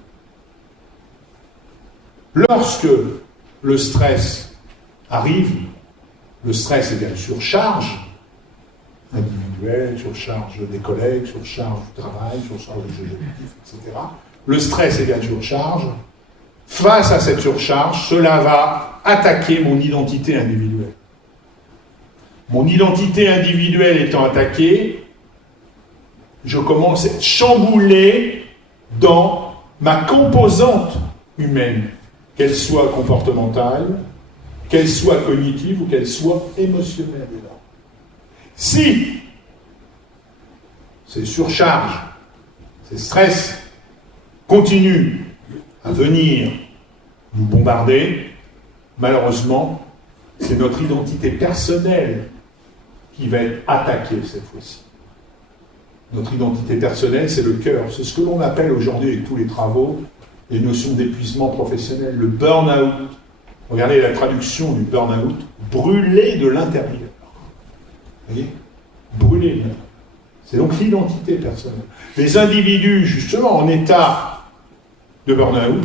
Lorsque le stress arrive, le stress égale surcharge individuelle, surcharge des collègues, surcharge du travail, surcharge des jeux collectifs, etc. Le stress égale surcharge. Face à cette surcharge, cela va attaquer mon identité individuelle. Mon identité individuelle étant attaquée, je commence à être chamboulé dans ma composante humaine, qu'elle soit comportementale, qu'elle soit cognitive ou qu'elle soit émotionnelle. Si ces surcharges, ces stress continuent à venir nous bombarder, malheureusement, c'est notre identité personnelle qui va être attaquée cette fois-ci. Notre identité personnelle, c'est le cœur. C'est ce que l'on appelle aujourd'hui, avec tous les travaux, les notions d'épuisement professionnel, le burn-out. Regardez la traduction du burn-out, brûler de l'intérieur. Vous voyez ? Brûler. C'est donc l'identité personnelle. Les individus, justement, en état de burn-out,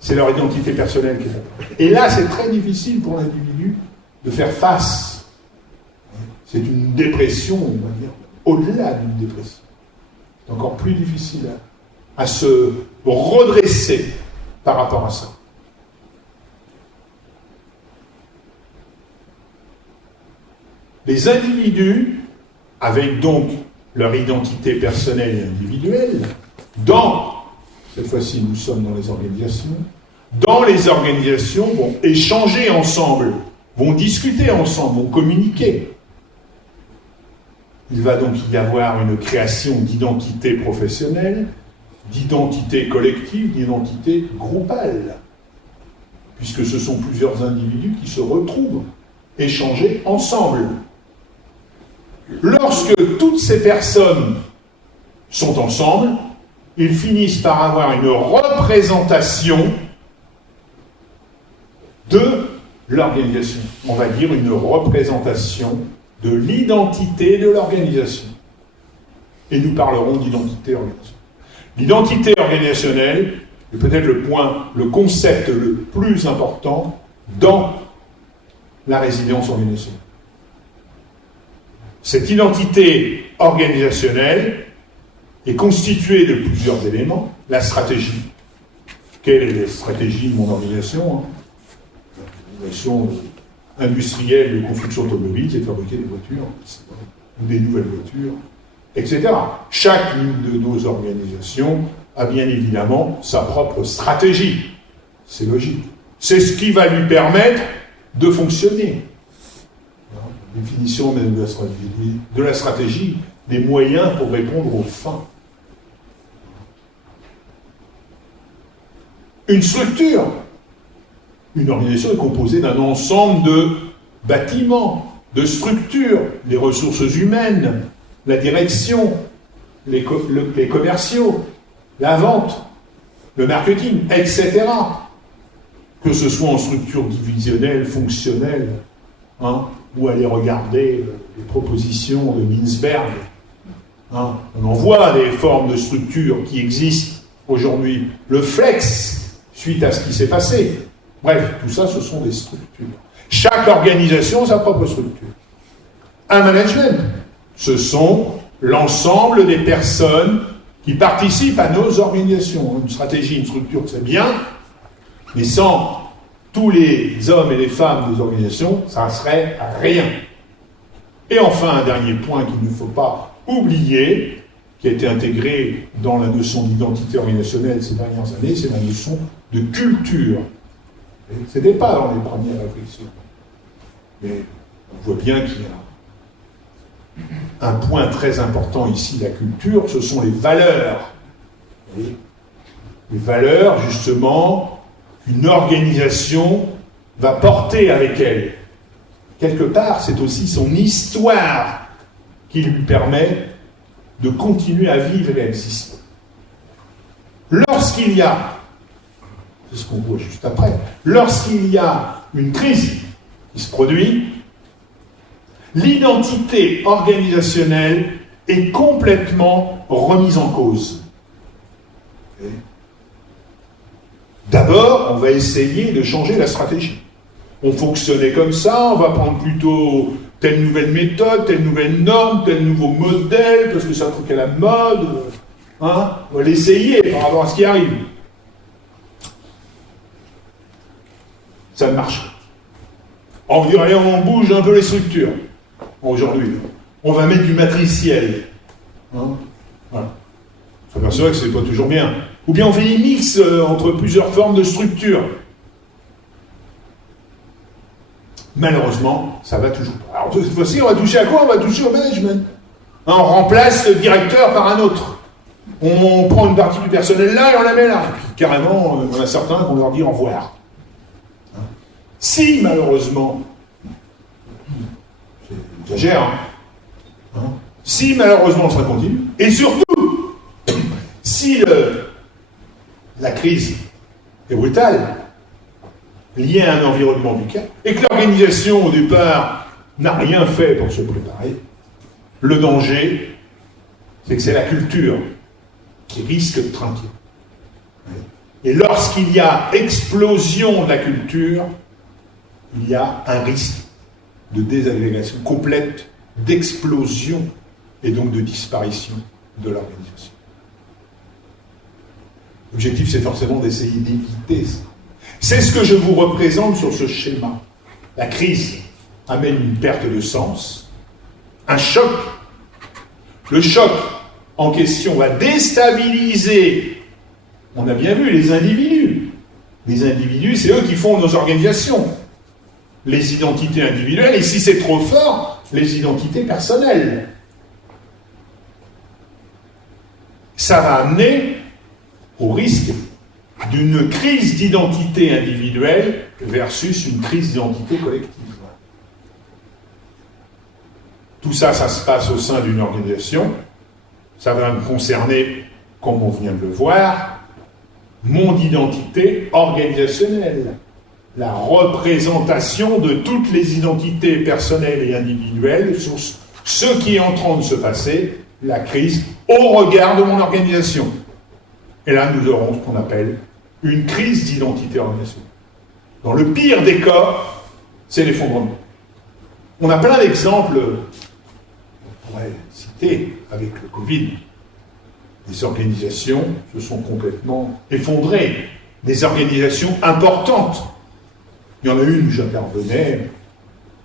c'est leur identité personnelle qui est attaquée. Et là, c'est très difficile pour l'individu de faire face. C'est une dépression, on va dire, au-delà d'une dépression. C'est encore plus difficile à se redresser par rapport à ça. Les individus, avec donc leur identité personnelle et individuelle, cette fois-ci nous sommes dans les organisations vont échanger ensemble, vont discuter ensemble, vont communiquer. Il va donc y avoir une création d'identité professionnelle, d'identité collective, d'identité groupale, puisque ce sont plusieurs individus qui se retrouvent, échanger ensemble. Lorsque toutes ces personnes sont ensemble, ils finissent par avoir une représentation de l'organisation. On va dire une représentation de l'identité de l'organisation. Et nous parlerons d'identité organisationnelle. L'identité organisationnelle est peut-être le concept le plus important dans la résilience organisationnelle. Cette identité organisationnelle est constituée de plusieurs éléments. La stratégie. Quelle est la stratégie de mon organisation ? L'organisation industrielle de construction automobile, c'est de fabriquer des voitures, ou des nouvelles voitures, etc. Chacune de nos organisations a bien évidemment sa propre stratégie. C'est logique. C'est ce qui va lui permettre de fonctionner. Définition même de la stratégie, des moyens pour répondre aux fins. Une structure, une organisation est composée d'un ensemble de bâtiments, de structures, les ressources humaines, la direction, les commerciaux, la vente, le marketing, etc. Que ce soit en structure divisionnelle, fonctionnelle, ou aller regarder les propositions de Ginsberg. On en voit des formes de structure qui existent aujourd'hui. Le flex, suite à ce qui s'est passé. Bref, tout ça, ce sont des structures. Chaque organisation a sa propre structure. Un management, ce sont l'ensemble des personnes qui participent à nos organisations. Une stratégie, une structure, c'est bien, mais sans tous les hommes et les femmes des organisations, ça ne serait rien. Et enfin, un dernier point qu'il ne faut pas oublier, qui a été intégré dans la notion d'identité organisationnelle ces dernières années, c'est la notion de culture. Ce n'était pas dans les premières réflexions. Mais on voit bien qu'il y a un point très important ici, la culture, ce sont les valeurs. Les valeurs, justement, une organisation va porter avec elle. Quelque part, c'est aussi son histoire qui lui permet de continuer à vivre et à exister. Lorsqu'il y a, c'est ce qu'on voit juste après, lorsqu'il y a une crise qui se produit, l'identité organisationnelle est complètement remise en cause. D'abord, on va essayer de changer la stratégie. On fonctionnait comme ça, on va prendre plutôt telle nouvelle méthode, telle nouvelle norme, tel nouveau modèle, parce que c'est un truc à la mode. Hein, on va l'essayer par rapport à ce qui arrive. Ça ne marche pas. On dirait on bouge un peu les structures. Aujourd'hui, on va mettre du matriciel. Hein, voilà. On s'aperçoit que c'est pas toujours bien. Ou bien on fait des mix entre plusieurs formes de structures. Malheureusement, ça va toujours pas. Alors, cette fois-ci, on va toucher à quoi? On va toucher au management. Hein, on remplace le directeur par un autre. On prend une partie du personnel là et on la met là. Puis, carrément, on a certains qu'on leur dit au revoir. Hein. Si, malheureusement, j'exagère, hein, si, malheureusement, ça continue, et surtout, si la crise est brutale, liée à un environnement du cas, et que l'organisation, au départ, n'a rien fait pour se préparer, le danger, c'est que c'est la culture qui risque de trinquer. Et lorsqu'il y a explosion de la culture, il y a un risque de désagrégation complète, d'explosion, et donc de disparition de l'organisation. L'objectif, c'est forcément d'essayer d'éviter ça. C'est ce que je vous représente sur ce schéma. La crise amène une perte de sens, un choc. Le choc en question va déstabiliser, on a bien vu, les individus. Les individus, c'est eux qui font nos organisations. Les identités individuelles, et si c'est trop fort, les identités personnelles. Ça va amener au risque d'une crise d'identité individuelle versus une crise d'identité collective. Tout ça, ça se passe au sein d'une organisation. Ça va me concerner, comme on vient de le voir, mon identité organisationnelle. La représentation de toutes les identités personnelles et individuelles sur ce qui est en train de se passer, la crise, au regard de mon organisation. Et là, nous aurons ce qu'on appelle une crise d'identité organisationnelle. Dans le pire des cas, c'est l'effondrement. On a plein d'exemples, on pourrait citer avec le Covid. Les organisations se sont complètement effondrées. Des organisations importantes. Il y en a une où j'intervenais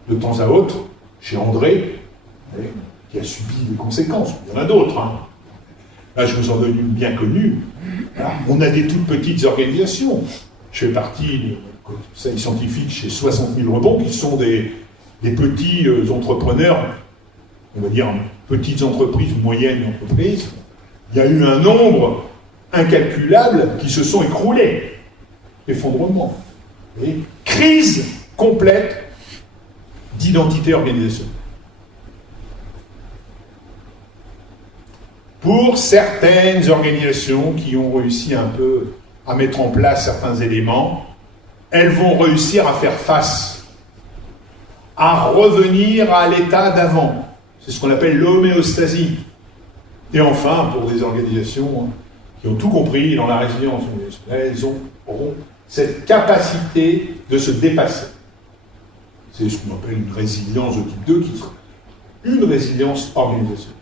de temps à autre, chez André, qui a subi les conséquences. Il y en a d'autres. Hein. Là, je vous en donne une bien connue. Là, on a des toutes petites organisations. Je fais partie du conseil scientifique chez 60 000 rebonds, qui sont des petits entrepreneurs, on va dire petites entreprises, moyennes entreprises. Il y a eu un nombre incalculable qui se sont écroulés. Effondrement. Et crise complète d'identité organisationnelle. Pour certaines organisations qui ont réussi un peu à mettre en place certains éléments, elles vont réussir à faire face, à revenir à l'état d'avant. C'est ce qu'on appelle l'homéostasie. Et enfin, pour des organisations qui ont tout compris dans la résilience organisationnelle, elles auront cette capacité de se dépasser. C'est ce qu'on appelle une résilience de type 2, qui sera une résilience organisationnelle.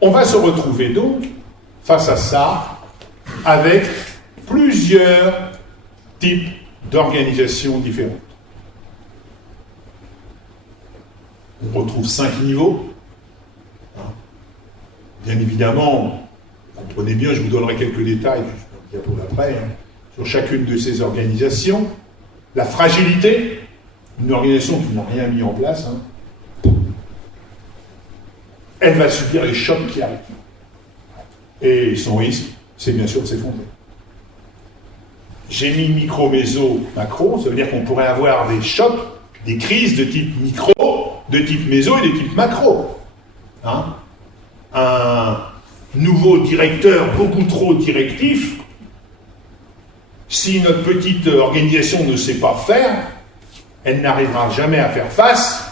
On va se retrouver donc face à ça avec plusieurs types d'organisations différentes. On retrouve 5 niveaux. Bien évidemment, comprenez bien, je vous donnerai quelques détails juste un diapo après, sur chacune de ces organisations. La fragilité, une organisation qui n'a rien mis en place, elle va subir les chocs qui arrivent. Et son risque, c'est bien sûr de s'effondrer. J'ai mis micro, méso, macro, ça veut dire qu'on pourrait avoir des chocs, des crises de type micro, de type méso et de type macro. Hein? Un nouveau directeur beaucoup trop directif, si notre petite organisation ne sait pas faire, elle n'arrivera jamais à faire face,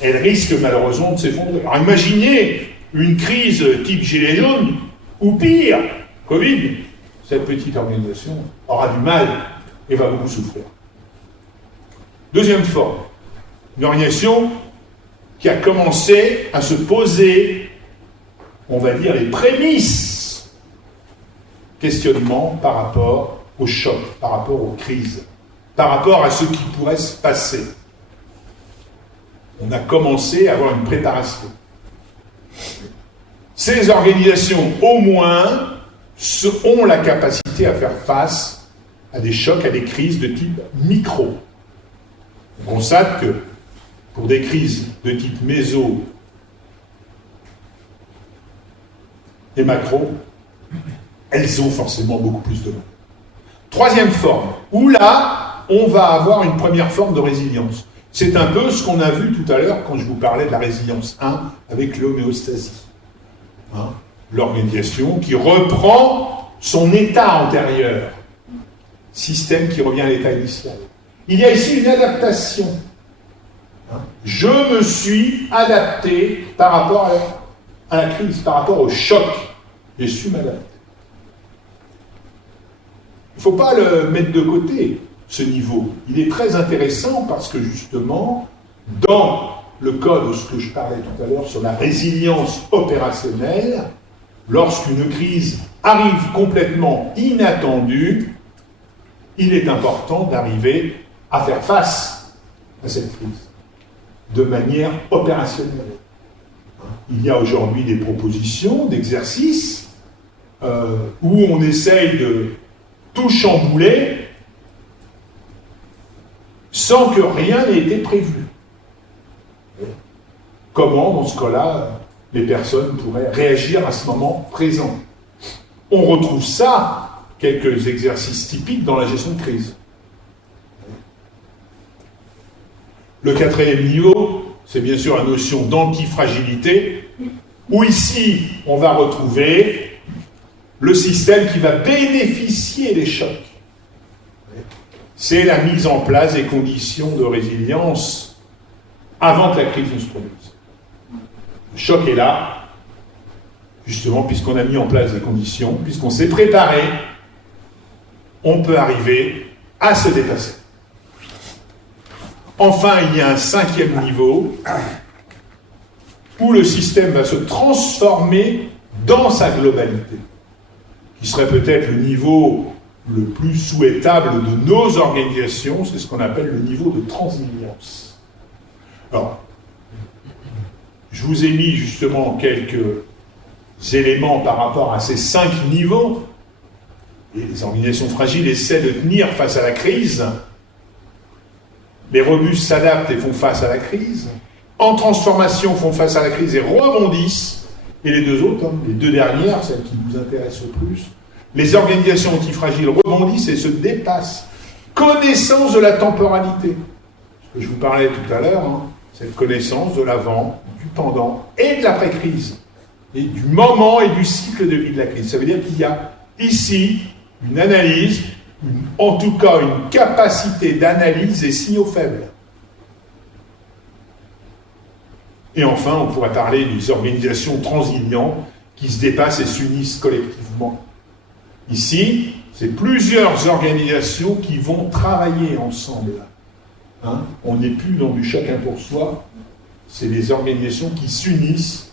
elle risque malheureusement de s'effondrer. Alors imaginez une crise type gilet jaune, ou pire, Covid, cette petite organisation aura du mal et va beaucoup souffrir. Deuxième forme, une organisation qui a commencé à se poser, on va dire, les prémices, questionnement par rapport au choc, par rapport aux crises, par rapport à ce qui pourrait se passer. On a commencé à avoir une préparation. Ces organisations, au moins, ont la capacité à faire face à des chocs, à des crises de type micro. On constate que pour des crises de type méso et macro, elles ont forcément beaucoup plus de mal. Troisième forme, où là, on va avoir une première forme de résilience. C'est un peu ce qu'on a vu tout à l'heure quand je vous parlais de la résilience 1 avec l'homéostasie. Hein, l'organisation qui reprend son état antérieur, système qui revient à l'état initial. Il y a ici une adaptation. Hein, je me suis adapté par rapport à la crise, par rapport au choc. J'ai su m'adapter. Il ne faut pas le mettre de côté, ce niveau. Il est très intéressant parce que justement, dans le code, ce que je parlais tout à l'heure sur la résilience opérationnelle, lorsqu'une crise arrive complètement inattendue, il est important d'arriver à faire face à cette crise de manière opérationnelle. Il y a aujourd'hui des propositions d'exercices où on essaye de tout chambouler sans que rien n'ait été prévu. Comment, dans ce cas-là, les personnes pourraient réagir à ce moment présent? On retrouve ça, quelques exercices typiques dans la gestion de crise. Le quatrième niveau, c'est bien sûr la notion d'antifragilité, où ici, on va retrouver le système qui va bénéficier des chocs. C'est la mise en place des conditions de résilience avant que la crise ne se produise. Le choc est là, justement, puisqu'on a mis en place des conditions, puisqu'on s'est préparé, on peut arriver à se dépasser. Enfin, il y a un cinquième niveau où le système va se transformer dans sa globalité, qui serait peut-être le niveau le plus souhaitable de nos organisations, c'est ce qu'on appelle le niveau de transilience. Alors, je vous ai mis justement quelques éléments par rapport à ces 5 niveaux. Et les organisations fragiles essaient de tenir face à la crise. Les robustes s'adaptent et font face à la crise. En transformation, font face à la crise et rebondissent. Et les deux autres, les deux dernières, celles qui nous intéressent le plus, les organisations antifragiles rebondissent et se dépassent. Connaissance de la temporalité. Ce que je vous parlais tout à l'heure, cette connaissance de l'avant, du pendant et de l'après-crise. Et du moment et du cycle de vie de la crise. Ça veut dire qu'il y a ici une analyse, en tout cas une capacité d'analyse des signaux faibles. Et enfin, on pourrait parler des organisations transiliantes qui se dépassent et s'unissent collectivement. Ici, c'est plusieurs organisations qui vont travailler ensemble. On n'est plus dans du chacun pour soi, c'est des organisations qui s'unissent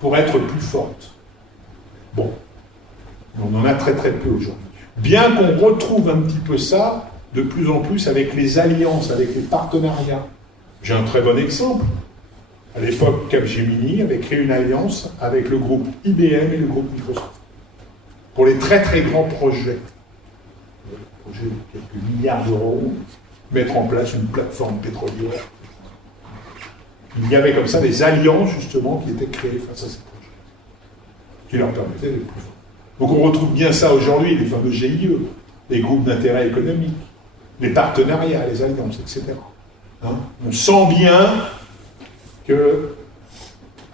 pour être plus fortes. Bon, on en a très très peu aujourd'hui. Bien qu'on retrouve un petit peu ça de plus en plus avec les alliances, avec les partenariats. J'ai un très bon exemple. À l'époque, Capgemini avait créé une alliance avec le groupe IBM et le groupe Microsoft pour les très très grands projets. Projets de quelques milliards d'euros, mettre en place une plateforme pétrolière. Il y avait comme ça des alliances justement qui étaient créées face à ces projets, qui leur permettaient d'être plus forts. Donc on retrouve bien ça aujourd'hui, les fameux GIE, les groupes d'intérêt économique, les partenariats, les alliances, etc. On sent bien que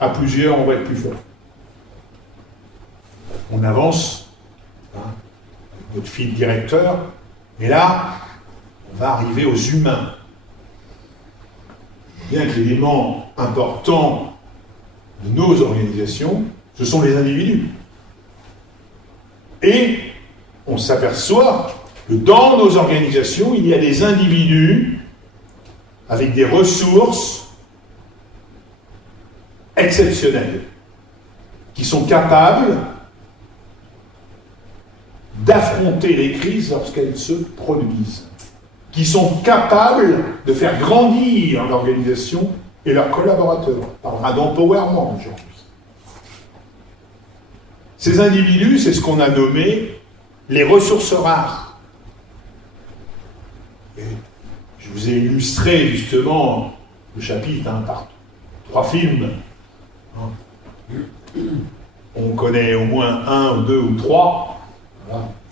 à plusieurs, on va être plus fort. On avance, hein, notre fil directeur, et là, on va arriver aux humains. Bien que l'élément important de nos organisations, ce sont les individus. Et on s'aperçoit que dans nos organisations, il y a des individus avec des ressources exceptionnelles, qui sont capables d'affronter les crises lorsqu'elles se produisent, qui sont capables de faire grandir l'organisation et leurs collaborateurs. On parlera d'empowerment aujourd'hui. Ces individus, c'est ce qu'on a nommé les ressources rares. Et je vous ai illustré justement le chapitre par 3 films. On connaît au moins 1 ou 2 ou 3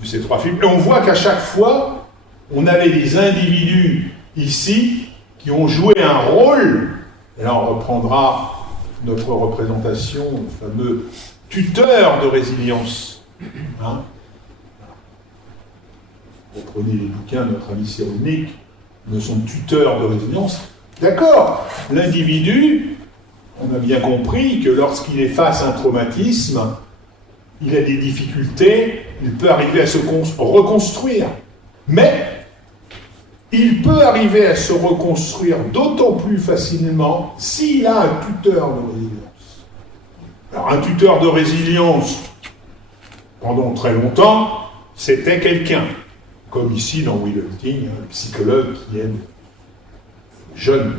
de ces 3 films. Et on voit qu'à chaque fois, on avait des individus ici qui ont joué un rôle. Et là, on reprendra notre représentation, le fameux tuteur de résilience. Reprenez les bouquins de notre ami Cyrulnik, de son tuteur de résilience. D'accord, l'individu, on a bien compris que lorsqu'il est face à un traumatisme, il a des difficultés, il peut arriver à se reconstruire. Mais il peut arriver à se reconstruire d'autant plus facilement s'il a un tuteur de résilience. Alors, un tuteur de résilience, pendant très longtemps, c'était quelqu'un, comme ici dans Will Hunting, un psychologue qui aide les jeunes,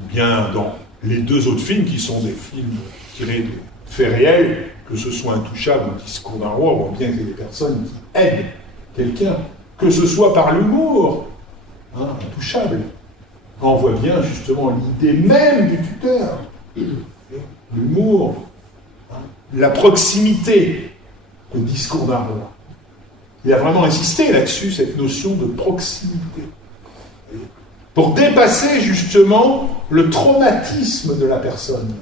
ou bien dans les 2 autres films qui sont des films tirés de faits réels, que ce soit Intouchable ou Discours d'un roi, on voit bien qu'il y a des personnes qui aident quelqu'un, que ce soit par l'humour, Intouchable. On voit bien justement l'idée même du tuteur, l'humour, la proximité, le Discours d'un roi. Il a vraiment insisté là-dessus, cette notion de proximité, pour dépasser justement le traumatisme de la personne.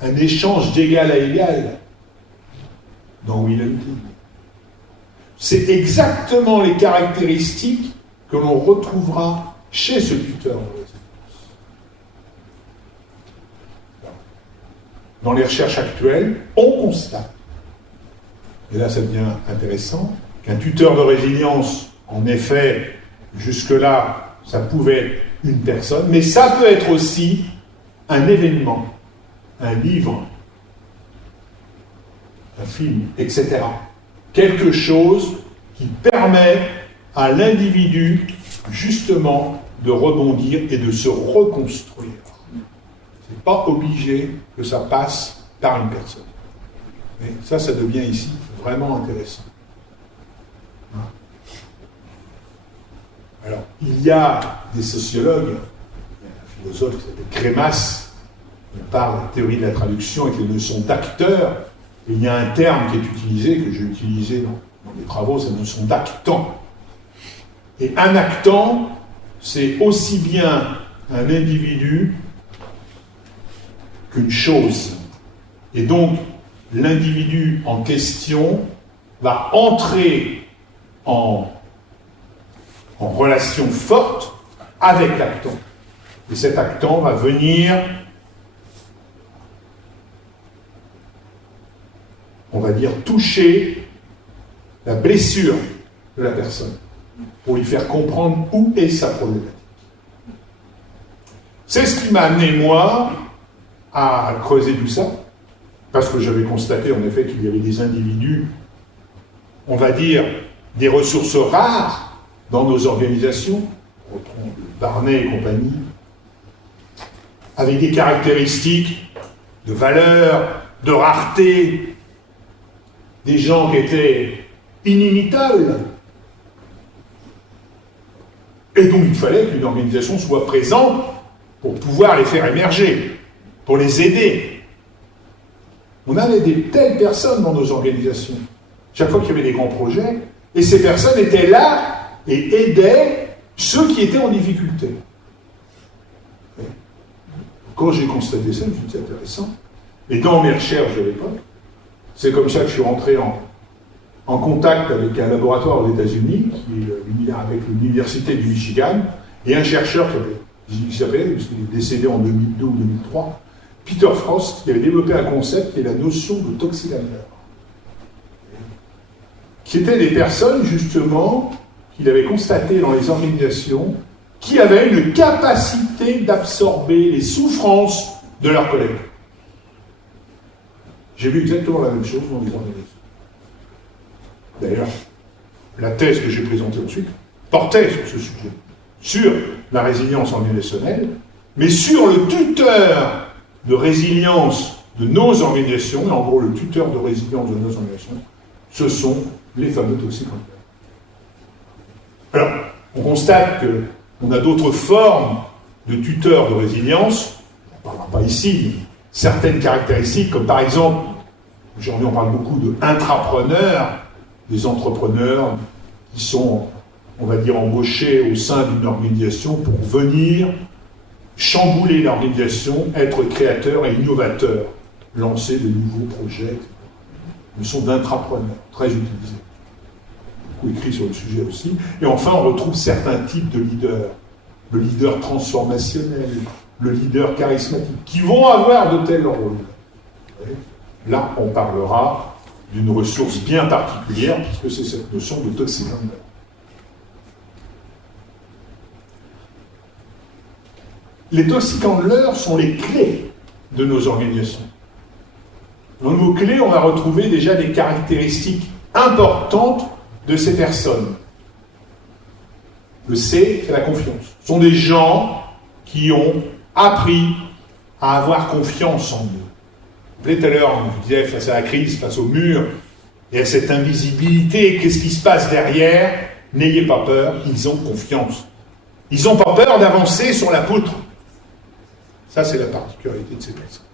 Un échange d'égal à égal dans Will Hunting. C'est exactement les caractéristiques que l'on retrouvera chez ce tuteur de résilience. Dans les recherches actuelles, on constate, et là ça devient intéressant, qu'un tuteur de résilience, en effet, jusque-là, ça pouvait être une personne, mais ça peut être aussi un événement, un livre, un film, etc. Quelque chose qui permet à l'individu, justement, de rebondir et de se reconstruire. Ce n'est pas obligé que ça passe par une personne. Mais ça devient ici vraiment intéressant. Alors, il y a des sociologues, il y a un philosophe qui s'appelle Crémas, on parle de la théorie de la traduction avec les notions d'acteur, et il y a un terme qui est utilisé, que j'ai utilisé dans mes travaux, c'est la notion d'actant. Et un actant, c'est aussi bien un individu qu'une chose. Et donc, l'individu en question va entrer en relation forte avec l'actant. Et cet actant va venir, on va dire, toucher la blessure de la personne pour lui faire comprendre où est sa problématique. C'est ce qui m'a amené, moi, à creuser tout ça, parce que j'avais constaté, en effet, qu'il y avait des individus, on va dire, des ressources rares dans nos organisations, reprend Barnet et compagnie, avec des caractéristiques de valeur, de rareté, des gens qui étaient inimitables. Et donc il fallait qu'une organisation soit présente pour pouvoir les faire émerger, pour les aider. On avait des telles personnes dans nos organisations, chaque fois qu'il y avait des grands projets, et ces personnes étaient là et aidait ceux qui étaient en difficulté. Quand j'ai constaté ça, je me suis dit, c'est intéressant. Et dans mes recherches de l'époque, c'est comme ça que je suis rentré en contact avec un laboratoire aux États-Unis, qui est avec l'Université du Michigan, et un chercheur qui s'appelait, parce qu'il est décédé en 2002 ou 2003, Peter Frost, qui avait développé un concept qui est la notion de toxic-handler. Qui étaient des personnes, justement, qu'il avait constaté dans les organisations, qui avaient une capacité d'absorber les souffrances de leurs collègues. J'ai vu exactement la même chose dans les organisations. D'ailleurs, la thèse que j'ai présentée ensuite portait sur ce sujet, sur la résilience organisationnelle, mais sur le tuteur de résilience de nos organisations, et en gros le tuteur de résilience de nos organisations, ce sont les fameux toxic-handlers. Alors, on constate qu'on a d'autres formes de tuteurs de résilience, on ne parlera pas ici, mais certaines caractéristiques, comme par exemple, aujourd'hui on parle beaucoup d'intrapreneurs, des entrepreneurs qui sont, on va dire, embauchés au sein d'une organisation pour venir chambouler l'organisation, être créateurs et innovateurs, lancer de nouveaux projets. Ils sont d'intrapreneurs, très utilisés. Beaucoup écrit sur le sujet aussi. Et enfin, on retrouve certains types de leaders. Le leader transformationnel, le leader charismatique, qui vont avoir de tels rôles. Là, on parlera d'une ressource bien particulière, puisque c'est cette notion de toxic-handler. Les toxic-handlers sont les clés de nos organisations. Dans le mot-clé, on va retrouver déjà des caractéristiques importantes de ces personnes. Le C, c'est la confiance. Ce sont des gens qui ont appris à avoir confiance en eux. Vous voyez, tout à l'heure, je disais, face à la crise, face au mur, il y a cette invisibilité. Qu'est-ce qui se passe derrière? N'ayez pas peur, ils ont confiance. Ils n'ont pas peur d'avancer sur la poutre. Ça, c'est la particularité de ces personnes.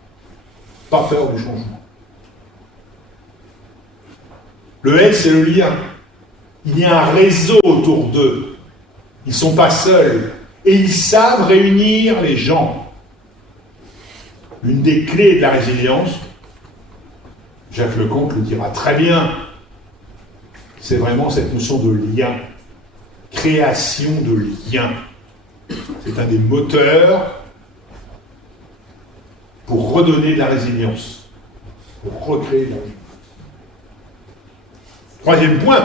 Pas peur du changement. Le L, c'est le lien. Il y a un réseau autour d'eux. Ils ne sont pas seuls. Et ils savent réunir les gens. L'une des clés de la résilience, Jacques Leconte le dira très bien, c'est vraiment cette notion de lien. Création de lien. C'est un des moteurs pour redonner de la résilience, pour recréer de la résilience. Troisième point,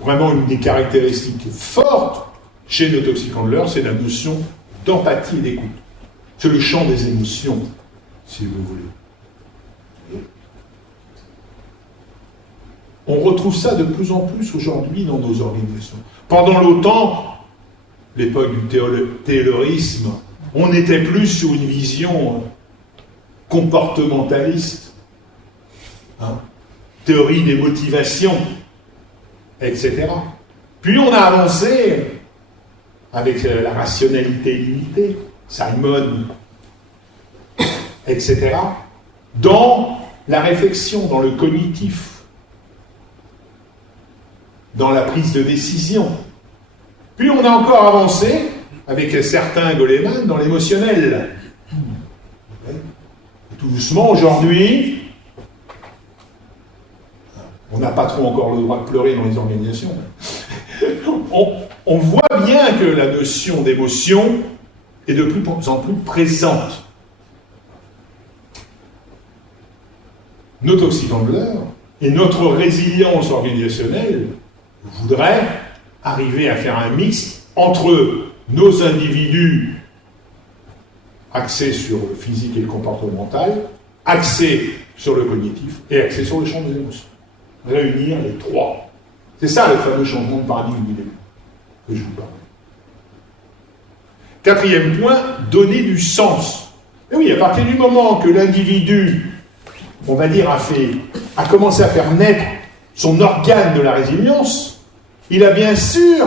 vraiment une des caractéristiques fortes chez nos toxic-handlers, c'est la notion d'empathie et d'écoute. C'est le champ des émotions, si vous voulez. On retrouve ça de plus en plus aujourd'hui dans nos organisations. Pendant longtemps, l'époque du taylorisme, on était plus sur une vision comportementaliste, théorie des motivations, etc. Puis on a avancé avec la rationalité limitée, Simon, etc., dans la réflexion, dans le cognitif, dans la prise de décision. Puis on a encore avancé avec certains Goleman dans l'émotionnel. Et tout doucement, aujourd'hui, on n'a pas trop encore le droit de pleurer dans les organisations. On voit bien que la notion d'émotion est de plus en plus présente. Nos toxic-handlers et notre résilience organisationnelle voudraient arriver à faire un mix entre nos individus axés sur le physique et le comportemental, axés sur le cognitif et axés sur le champ des émotions. Réunir les trois. C'est ça le fameux changement de paradigme du début que je vous parlais. Quatrième point, donner du sens. Et oui, à partir du moment que l'individu, on va dire, a commencé à faire naître son organe de la résilience, il a bien sûr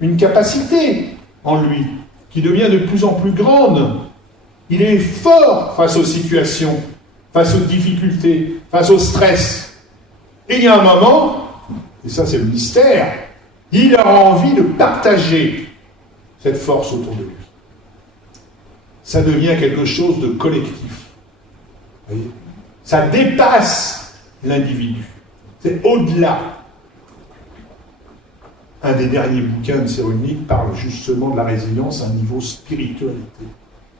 une capacité en lui qui devient de plus en plus grande. Il est fort face aux situations, face aux difficultés, face au stress. Et il y a un moment, et ça c'est le mystère, Il a envie de partager cette force autour de lui. Ça devient quelque chose de collectif. Vous voyez ? Ça dépasse l'individu. C'est au-delà. Un des derniers bouquins de Cyrulnik parle justement de la résilience à un niveau spiritualité.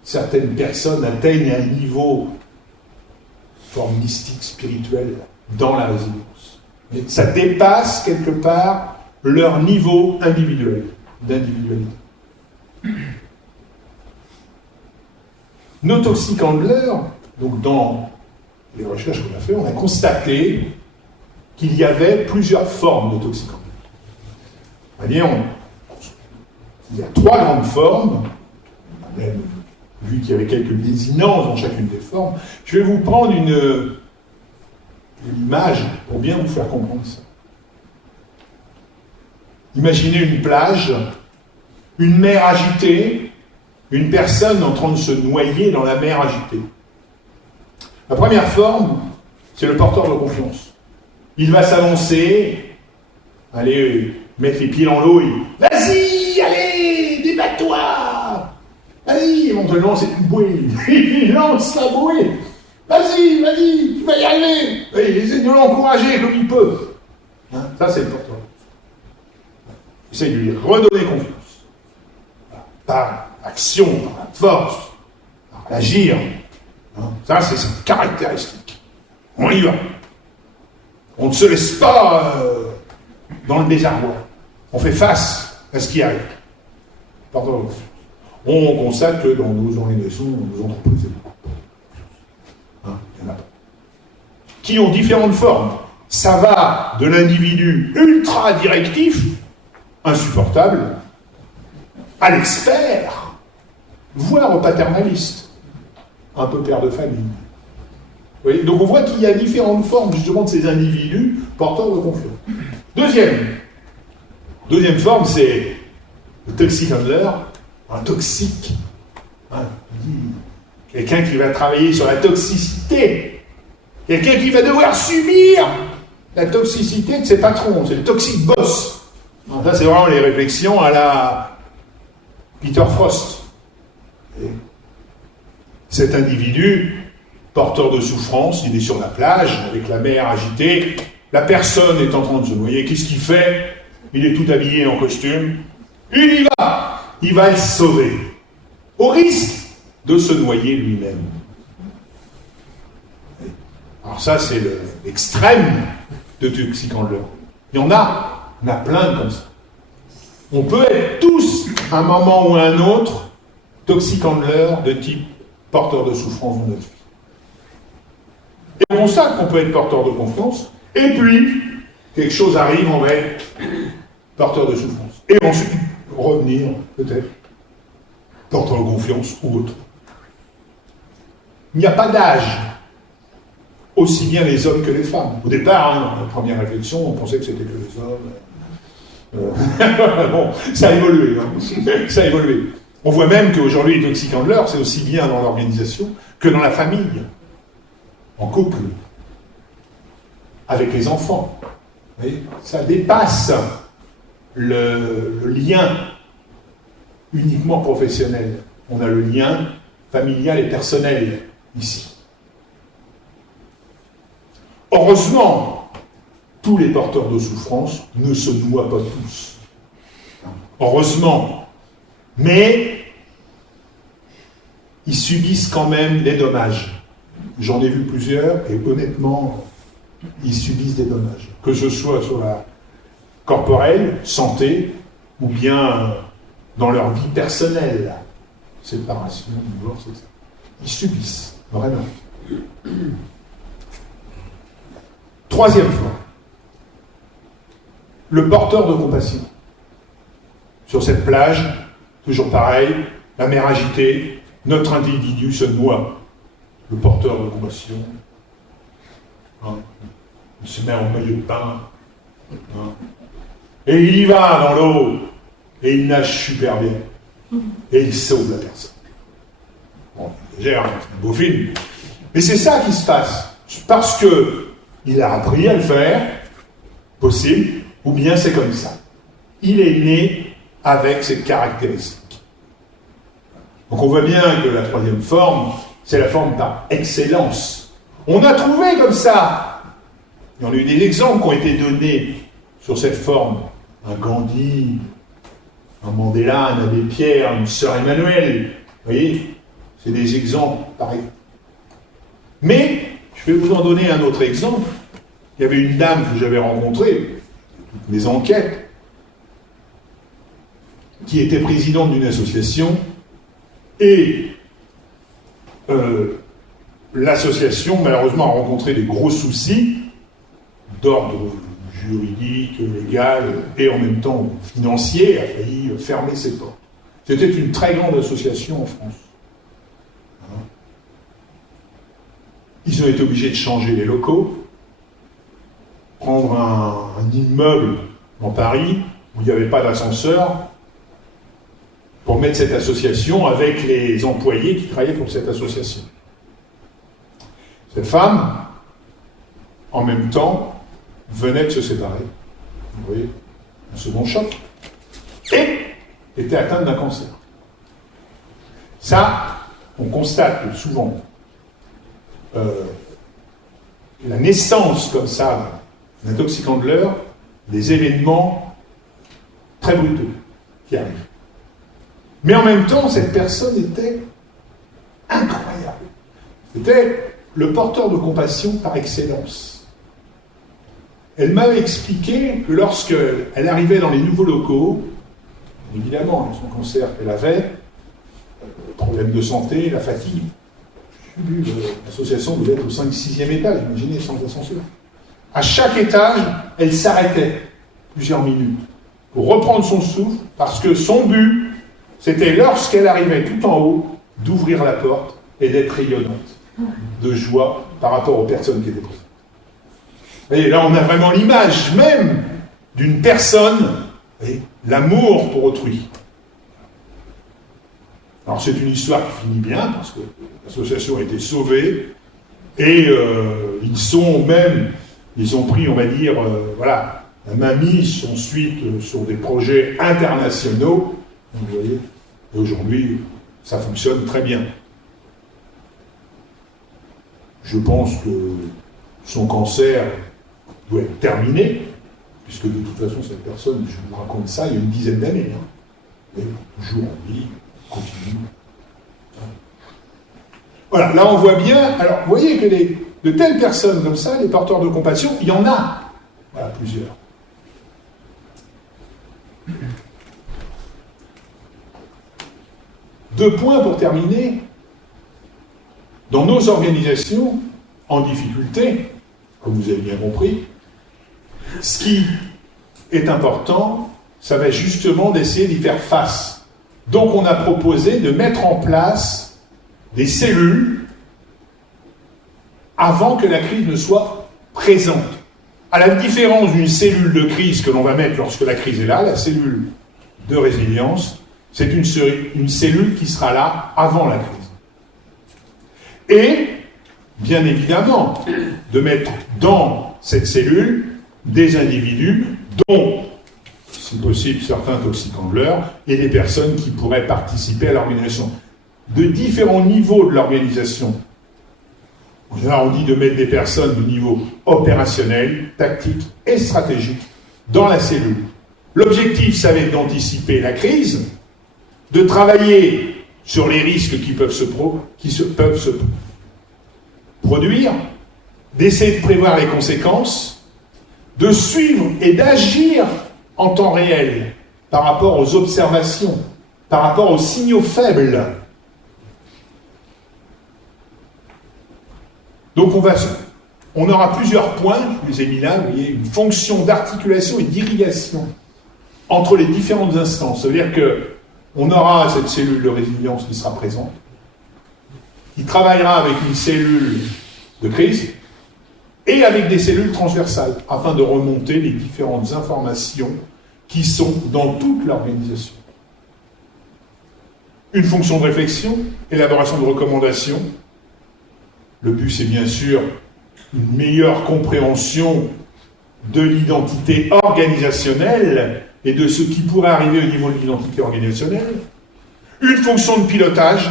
Certaines personnes atteignent un niveau forme mystique, spirituelle, dans la résilience. Et ça dépasse quelque part leur niveau individuel, d'individualité. Nos toxicandlers, donc dans les recherches qu'on a fait, on a constaté qu'il y avait plusieurs formes de toxicandlers. Il y a 3 grandes formes. On a même vu qu'il y avait quelques désinences dans chacune des formes. Je vais vous prendre une image pour bien vous faire comprendre ça. Imaginez une plage, une mer agitée, une personne en train de se noyer dans la mer agitée. La première forme, c'est le porteur de confiance. Il va s'avancer, aller mettre les pieds dans l'eau et « Vas-y, allez, débatte-toi !» Vas-y, éventuellement, c'est une bouée. Il lance la bouée. Vas-y, tu vas y arriver. Il essaie de l'encourager comme il peut. Hein, ça, c'est le porteur. Il essaie de lui redonner confiance. Par l'action, par la force, par l'agir. Hein, ça, c'est sa caractéristique. On y va. On ne se laisse pas dans le désarroi. On fait face à ce qui arrive. Porteur de confiance. On constate que dans nos organisations, nos entreprises, il y en a pas. Qui ont différentes formes. Ça va de l'individu ultra directif, insupportable, à l'expert, voire au paternaliste, un peu père de famille. Vous voyez ? Donc on voit qu'il y a différentes formes justement de ces individus porteurs de confiance. Deuxième forme, c'est le toxicandler. Un toxique, quelqu'un qui va travailler sur la toxicité, quelqu'un qui va devoir subir la toxicité de ses patrons, c'est le toxic boss. Alors ça, c'est vraiment les réflexions à la Peter Frost. Et cet individu, porteur de souffrance, il est sur la plage, avec la mer agitée, la personne est en train de se noyer, qu'est-ce qu'il fait ? Il est tout habillé en costume, il y va. Il va le sauver, au risque de se noyer lui-même. Alors ça, c'est l'extrême de toxicandler. Il y en a, on a plein comme ça. On peut être tous, à un moment ou à un autre, toxicandler de type porteur de souffrance dans notre vie. Et on constate qu'on peut être porteur de confiance, et puis, quelque chose arrive, on va être porteur de souffrance. Et ensuite, revenir, peut-être, porteur de confiance ou autre. Il n'y a pas d'âge, aussi bien les hommes que les femmes. Au départ, dans la première réflexion, on pensait que c'était que les hommes. Bon, ça a évolué. Ça a évolué. On voit même qu'aujourd'hui, les toxicandlers, c'est aussi bien dans l'organisation que dans la famille, en couple, avec les enfants. Vous voyez, ça dépasse le lien uniquement professionnel. On a le lien familial et personnel ici. Heureusement, tous les porteurs de souffrance ne se noient pas tous. Heureusement. Mais ils subissent quand même des dommages. J'en ai vu plusieurs et honnêtement, ils subissent des dommages. Que ce soit sur la corporelle, santé, ou bien dans leur vie personnelle. Séparation, divorce, etc. Ils subissent, vraiment. Troisième fois, le porteur de compassion. Sur cette plage, toujours pareil, la mer agitée, notre individu se noie. Le porteur de compassion, il se met en maillot de bain, et il y va dans l'eau, et il nage super bien, et il sauve la personne. Bon, c'est un beau film, mais c'est ça qui se passe, parce que il a appris à le faire, possible, ou bien c'est comme ça. il est né avec cette caractéristique. Donc on voit bien que la troisième forme, c'est la forme par excellence. On a trouvé comme ça, il y en a eu des exemples qui ont été donnés sur cette forme. Un Gandhi, un Mandela, un abbé Pierre, une sœur Emmanuel. Vous voyez, c'est des exemples pareils. Mais, je vais vous en donner un autre exemple. Il y avait une dame que j'avais rencontrée, toutes mes enquêtes, qui était présidente d'une association, et l'association, malheureusement, a rencontré des gros soucis d'ordre juridique, légal, et en même temps financier, a failli fermer ses portes. C'était une très grande association en France. Ils ont été obligés de changer les locaux, prendre un immeuble dans Paris, où il n'y avait pas d'ascenseur, pour mettre cette association avec les employés qui travaillaient pour cette association. Cette femme, en même temps, venait de se séparer. Vous voyez, un second choc. Et était atteinte d'un cancer. Ça, on constate que souvent, la naissance comme ça d'un toxicant de l'heure, des événements très brutaux qui arrivent. Mais en même temps, cette personne était incroyable. C'était le porteur de compassion par excellence. Elle m'avait expliqué que lorsqu'elle arrivait dans les nouveaux locaux, évidemment, son cancer qu'elle avait, problème de santé, la fatigue, l'association devait être au 5e-6e étage, imaginez, sans ascenseur. À chaque étage, elle s'arrêtait plusieurs minutes pour reprendre son souffle, parce que son but, c'était lorsqu'elle arrivait tout en haut, d'ouvrir la porte et d'être rayonnante de joie par rapport aux personnes qui étaient présentes. Et là, on a vraiment l'image même d'une personne, l'amour pour autrui. Alors c'est une histoire qui finit bien, parce que l'association a été sauvée, et ils ont pris, on va dire, la main mise ensuite sur des projets internationaux, vous voyez, et aujourd'hui, ça fonctionne très bien. Je pense que son cancer doit être terminé, puisque de toute façon, cette personne, je vous raconte ça, il y a une dizaine d'années, et toujours en vie, continue. Voilà, là on voit bien, alors vous voyez que de telles personnes comme ça, les porteurs de compassion, il y en a, voilà, plusieurs. Deux points pour terminer. Dans nos organisations en difficulté, comme vous avez bien compris, ce qui est important, ça va justement d'essayer d'y faire face. Donc on a proposé de mettre en place des cellules avant que la crise ne soit présente. À la différence d'une cellule de crise que l'on va mettre lorsque la crise est là, la cellule de résilience, c'est une cellule qui sera là avant la crise. Et, bien évidemment, de mettre dans cette cellule des individus dont, si possible, certains toxicants de l'heure, et des personnes qui pourraient participer à l'organisation. De différents niveaux de l'organisation. En général, on dit de mettre des personnes de niveau opérationnel, tactique et stratégique dans la cellule. L'objectif, ça va être d'anticiper la crise, de travailler sur les risques qui peuvent se produire, d'essayer de prévoir les conséquences, de suivre et d'agir en temps réel par rapport aux observations, par rapport aux signaux faibles. Donc on aura plusieurs points, je les ai mis là, vous voyez, une fonction d'articulation et d'irrigation entre les différentes instances. Ça veut dire qu'on aura cette cellule de résilience qui sera présente, qui travaillera avec une cellule de crise et avec des cellules transversales, afin de remonter les différentes informations qui sont dans toute l'organisation. Une fonction de réflexion, élaboration de recommandations. Le but, c'est bien sûr une meilleure compréhension de l'identité organisationnelle et de ce qui pourrait arriver au niveau de l'identité organisationnelle, une fonction de pilotage,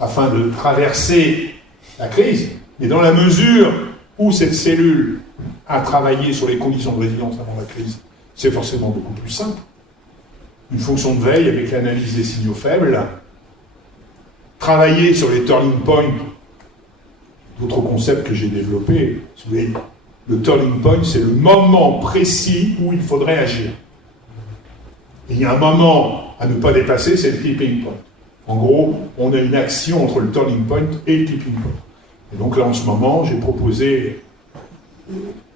afin de traverser la crise, et dans la mesure où cette cellule a travaillé sur les conditions de résilience avant la crise, c'est forcément beaucoup plus simple. Une fonction de veille avec l'analyse des signaux faibles, travailler sur les turning points, d'autres concepts que j'ai développés. Vous voyez, le turning point, c'est le moment précis où il faudrait agir. Et il y a un moment à ne pas dépasser, c'est le tipping point. En gros, on a une action entre le turning point et le tipping point. Et donc là, en ce moment, j'ai proposé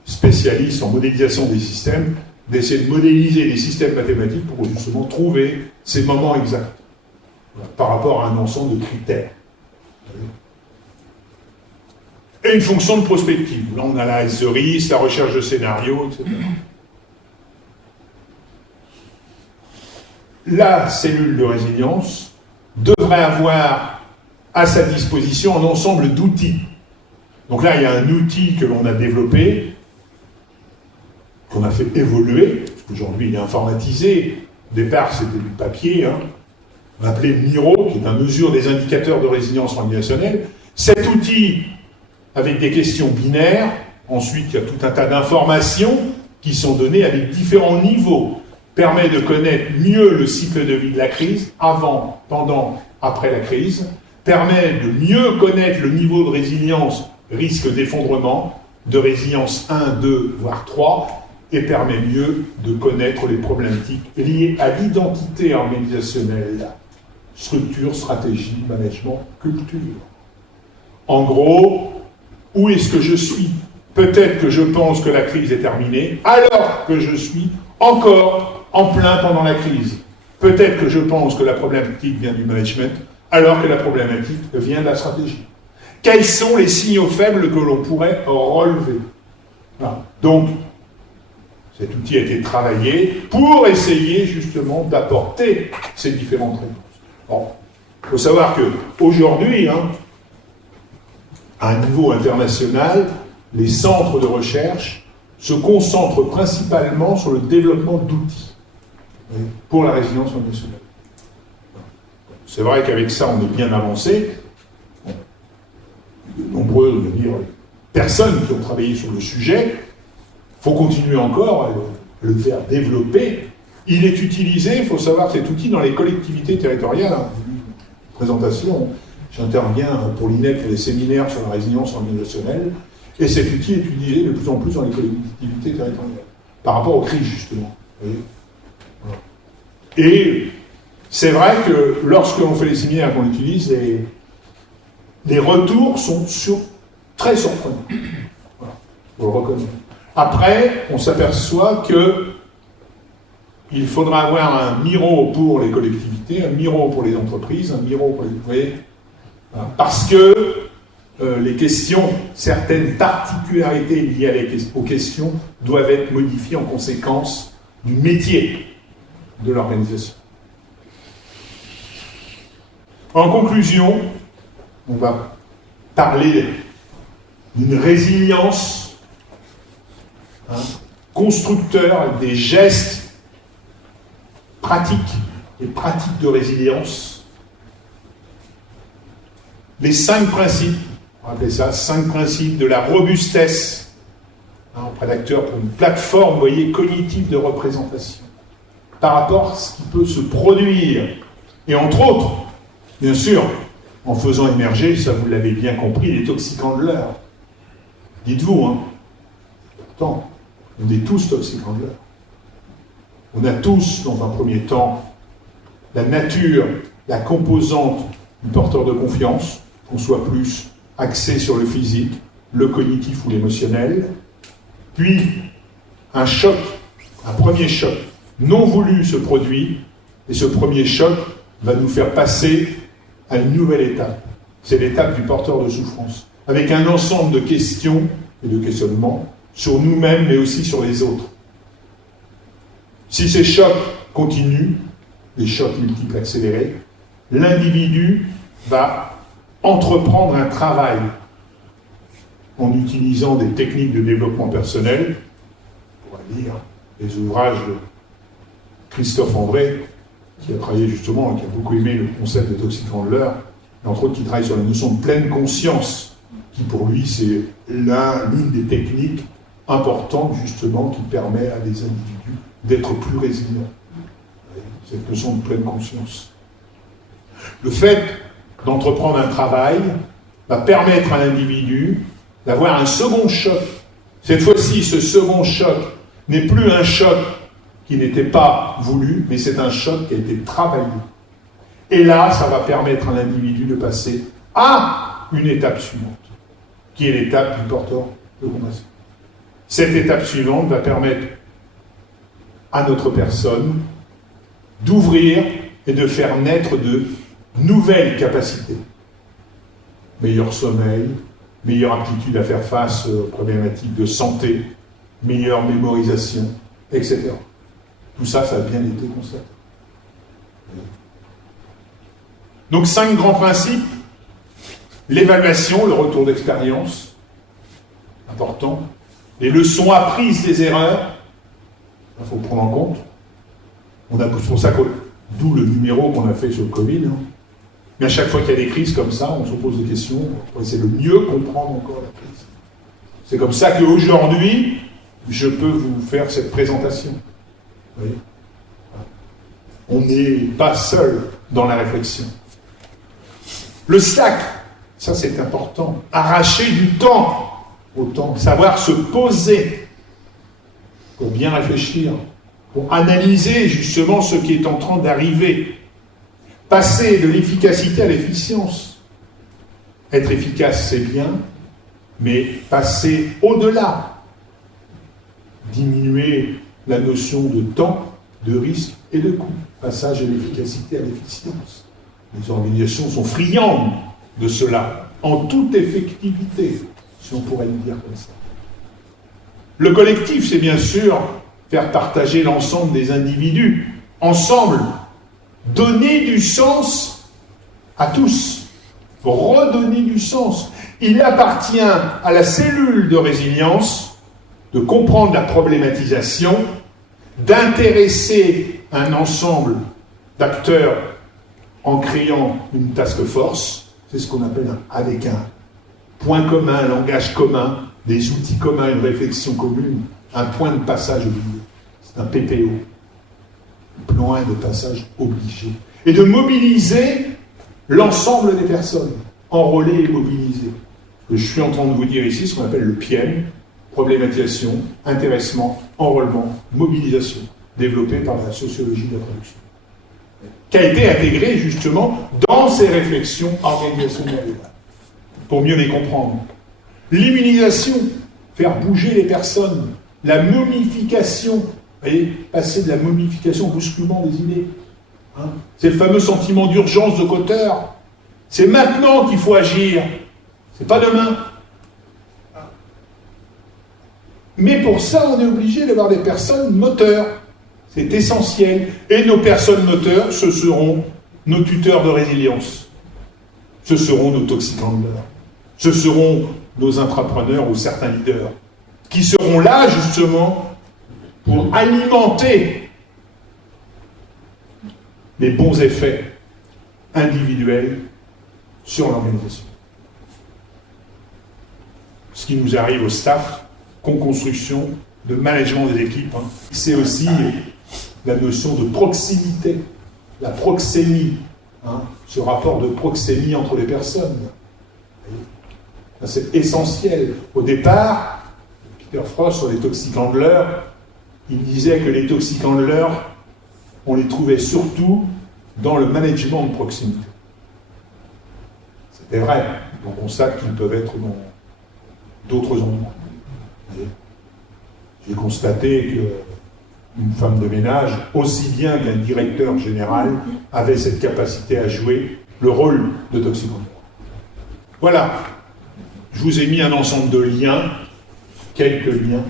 spécialistes en modélisation des systèmes d'essayer de modéliser les systèmes mathématiques pour justement trouver ces moments exacts par rapport à un ensemble de critères. Et une fonction de prospective. Là, on a la risque, la recherche de scénarios, etc. La cellule de résilience devrait avoir à sa disposition un ensemble d'outils. Donc là, il y a un outil que l'on a développé, qu'on a fait évoluer, parce qu'aujourd'hui il est informatisé. Au départ, c'était du papier, on l'appelait MIRO, qui est une mesure des indicateurs de résilience organisationnelle. Cet outil, avec des questions binaires, ensuite il y a tout un tas d'informations qui sont données avec différents niveaux, permet de connaître mieux le cycle de vie de la crise, avant, pendant, après la crise, permet de mieux connaître le niveau de résilience, risque d'effondrement, de résilience 1, 2, voire 3, et permet mieux de connaître les problématiques liées à l'identité organisationnelle, structure, stratégie, management, culture. En gros, où est-ce que je suis? Peut-être que je pense que la crise est terminée, alors que je suis encore en plein pendant la crise. Peut-être que je pense que la problématique vient du management, alors que la problématique vient de la stratégie. Quels sont les signaux faibles que l'on pourrait relever? Voilà. Donc, cet outil a été travaillé pour essayer justement d'apporter ces différentes réponses. Bon, il faut savoir qu'aujourd'hui, à un niveau international, les centres de recherche se concentrent principalement sur le développement d'outils pour la résilience organisationnelle. C'est vrai qu'avec ça, on est bien avancé. De nombreuses personnes qui ont travaillé sur le sujet. Il faut continuer encore à le faire développer. Il est utilisé, il faut savoir, cet outil dans les collectivités territoriales. Présentation, j'interviens pour l'INEP pour des séminaires sur la résilience organisationnelle, et cet outil est utilisé de plus en plus dans les collectivités territoriales, par rapport aux crises, justement. Vous voyez, voilà. Et c'est vrai que lorsque l'on fait les séminaires qu'on l'utilise, les retours sont très surprenants. Voilà, faut le reconnaître. Après, on s'aperçoit qu'il faudra avoir un MIRO pour les collectivités, un MIRO pour les entreprises, un MIRO pour les... Vous voyez, voilà. Parce que les questions, certaines particularités liées aux questions doivent être modifiées en conséquence du métier de l'organisation. En conclusion, on va parler d'une résilience constructeur avec des gestes pratiques et pratiques de résilience. Les 5 principes, on va appeler ça 5 principes de la robustesse auprès d'acteurs pour une plateforme, vous voyez, cognitive de représentation par rapport à ce qui peut se produire. Et entre autres, bien sûr, en faisant émerger, ça vous l'avez bien compris, les toxic-handlers. Dites-vous, pourtant, on est tous toxic-handlers. On a tous, dans un premier temps, la nature, la composante du porteur de confiance, qu'on soit plus axé sur le physique, le cognitif ou l'émotionnel. Puis, un choc, un premier choc non voulu se produit, et ce premier choc va nous faire passer à une nouvelle étape. C'est l'étape du porteur de souffrance, avec un ensemble de questions et de questionnements sur nous-mêmes, mais aussi sur les autres. Si ces chocs continuent, les chocs multiples accélérés, l'individu va entreprendre un travail en utilisant des techniques de développement personnel, on va dire, les ouvrages de Christophe André, qui a travaillé justement, et qui a beaucoup aimé le concept de toxicandler, et entre autres qui travaille sur la notion de pleine conscience, qui pour lui c'est l'une des techniques importantes justement qui permet à des individus d'être plus résilients. Cette notion de pleine conscience. Le fait d'entreprendre un travail va permettre à l'individu d'avoir un second choc. Cette fois-ci, ce second choc n'est plus un choc qui n'était pas voulu, mais c'est un choc qui a été travaillé. Et là, ça va permettre à l'individu de passer à une étape suivante, qui est l'étape du porteur de compassion. Cette étape suivante va permettre à notre personne d'ouvrir et de faire naître de nouvelles capacités. Meilleur sommeil, meilleure aptitude à faire face aux problématiques de santé, meilleure mémorisation, etc. Tout ça, ça a bien été constaté. Donc 5 grands principes. L'évaluation, le retour d'expérience, important. Les leçons apprises des erreurs, il faut prendre en compte. C'est pour ça d'où le numéro qu'on a fait sur le Covid. Mais à chaque fois qu'il y a des crises comme ça, on se pose des questions pour essayer de mieux comprendre encore la crise. C'est comme ça qu'aujourd'hui, je peux vous faire cette présentation. Vous voyez ? On n'est pas seul dans la réflexion. Le slack, ça c'est important. Arracher du temps au temps, savoir se poser pour bien réfléchir, pour analyser justement ce qui est en train d'arriver. Passer de l'efficacité à l'efficience. Être efficace, c'est bien, mais passer au-delà. Diminuer la notion de temps, de risque et de coût. Passage de l'efficacité à l'efficience. Les organisations sont friandes de cela, en toute effectivité, si on pourrait le dire comme ça. Le collectif, c'est bien sûr faire partager l'ensemble des individus, ensemble, donner du sens à tous, redonner du sens. Il appartient à la cellule de résilience de comprendre la problématisation, d'intéresser un ensemble d'acteurs en créant une task force, c'est ce qu'on appelle avec un point commun, un langage commun, des outils communs, une réflexion commune, un point de passage obligé. C'est un PPO, point de passage obligé. Et de mobiliser l'ensemble des personnes, enrôler et mobiliser. Ce que je suis en train de vous dire ici, ce qu'on appelle le PIEM, problématisation, intéressement, enrôlement, mobilisation, développé par la sociologie de la production, qui a été intégré justement dans ces réflexions organisationnelles, pour mieux les comprendre. L'immunisation, faire bouger les personnes, la momification, vous voyez, passer de la momification au bousculement des idées. C'est le fameux sentiment d'urgence de Kotter. C'est maintenant qu'il faut agir, c'est pas demain. Mais pour ça, on est obligé d'avoir des personnes moteurs. C'est essentiel. Et nos personnes moteurs, ce seront nos tuteurs de résilience. Ce seront nos toxicandlers. Ce seront nos intrapreneurs ou certains leaders, qui seront là, justement, pour alimenter les bons effets individuels sur l'organisation. Ce qui nous arrive au staff, co-construction, de management des équipes, c'est aussi la notion de proximité, la proxémie, ce rapport de proxémie entre les personnes. C'est essentiel. Au départ, Peter Frost sur les toxicandlers, il disait que les toxicandlers, on les trouvait surtout dans le management de proximité. C'était vrai. On constate qu'ils peuvent être dans d'autres endroits. J'ai constaté qu'une femme de ménage, aussi bien qu'un directeur général, avait cette capacité à jouer le rôle de toxicandler. Voilà. Je vous ai mis un ensemble de liens, quelques liens,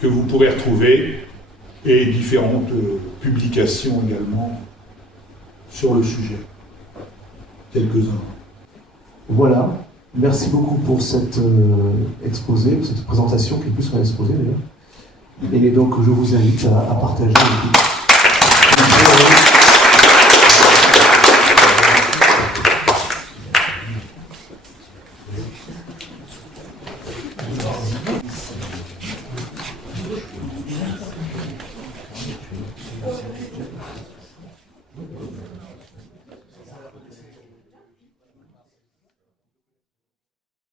que vous pourrez retrouver, et différentes publications également sur le sujet. Quelques-uns. Voilà. Merci beaucoup pour cet exposé, pour cette présentation, qui est plus qu'un exposé d'ailleurs. Et donc je vous invite à partager un petit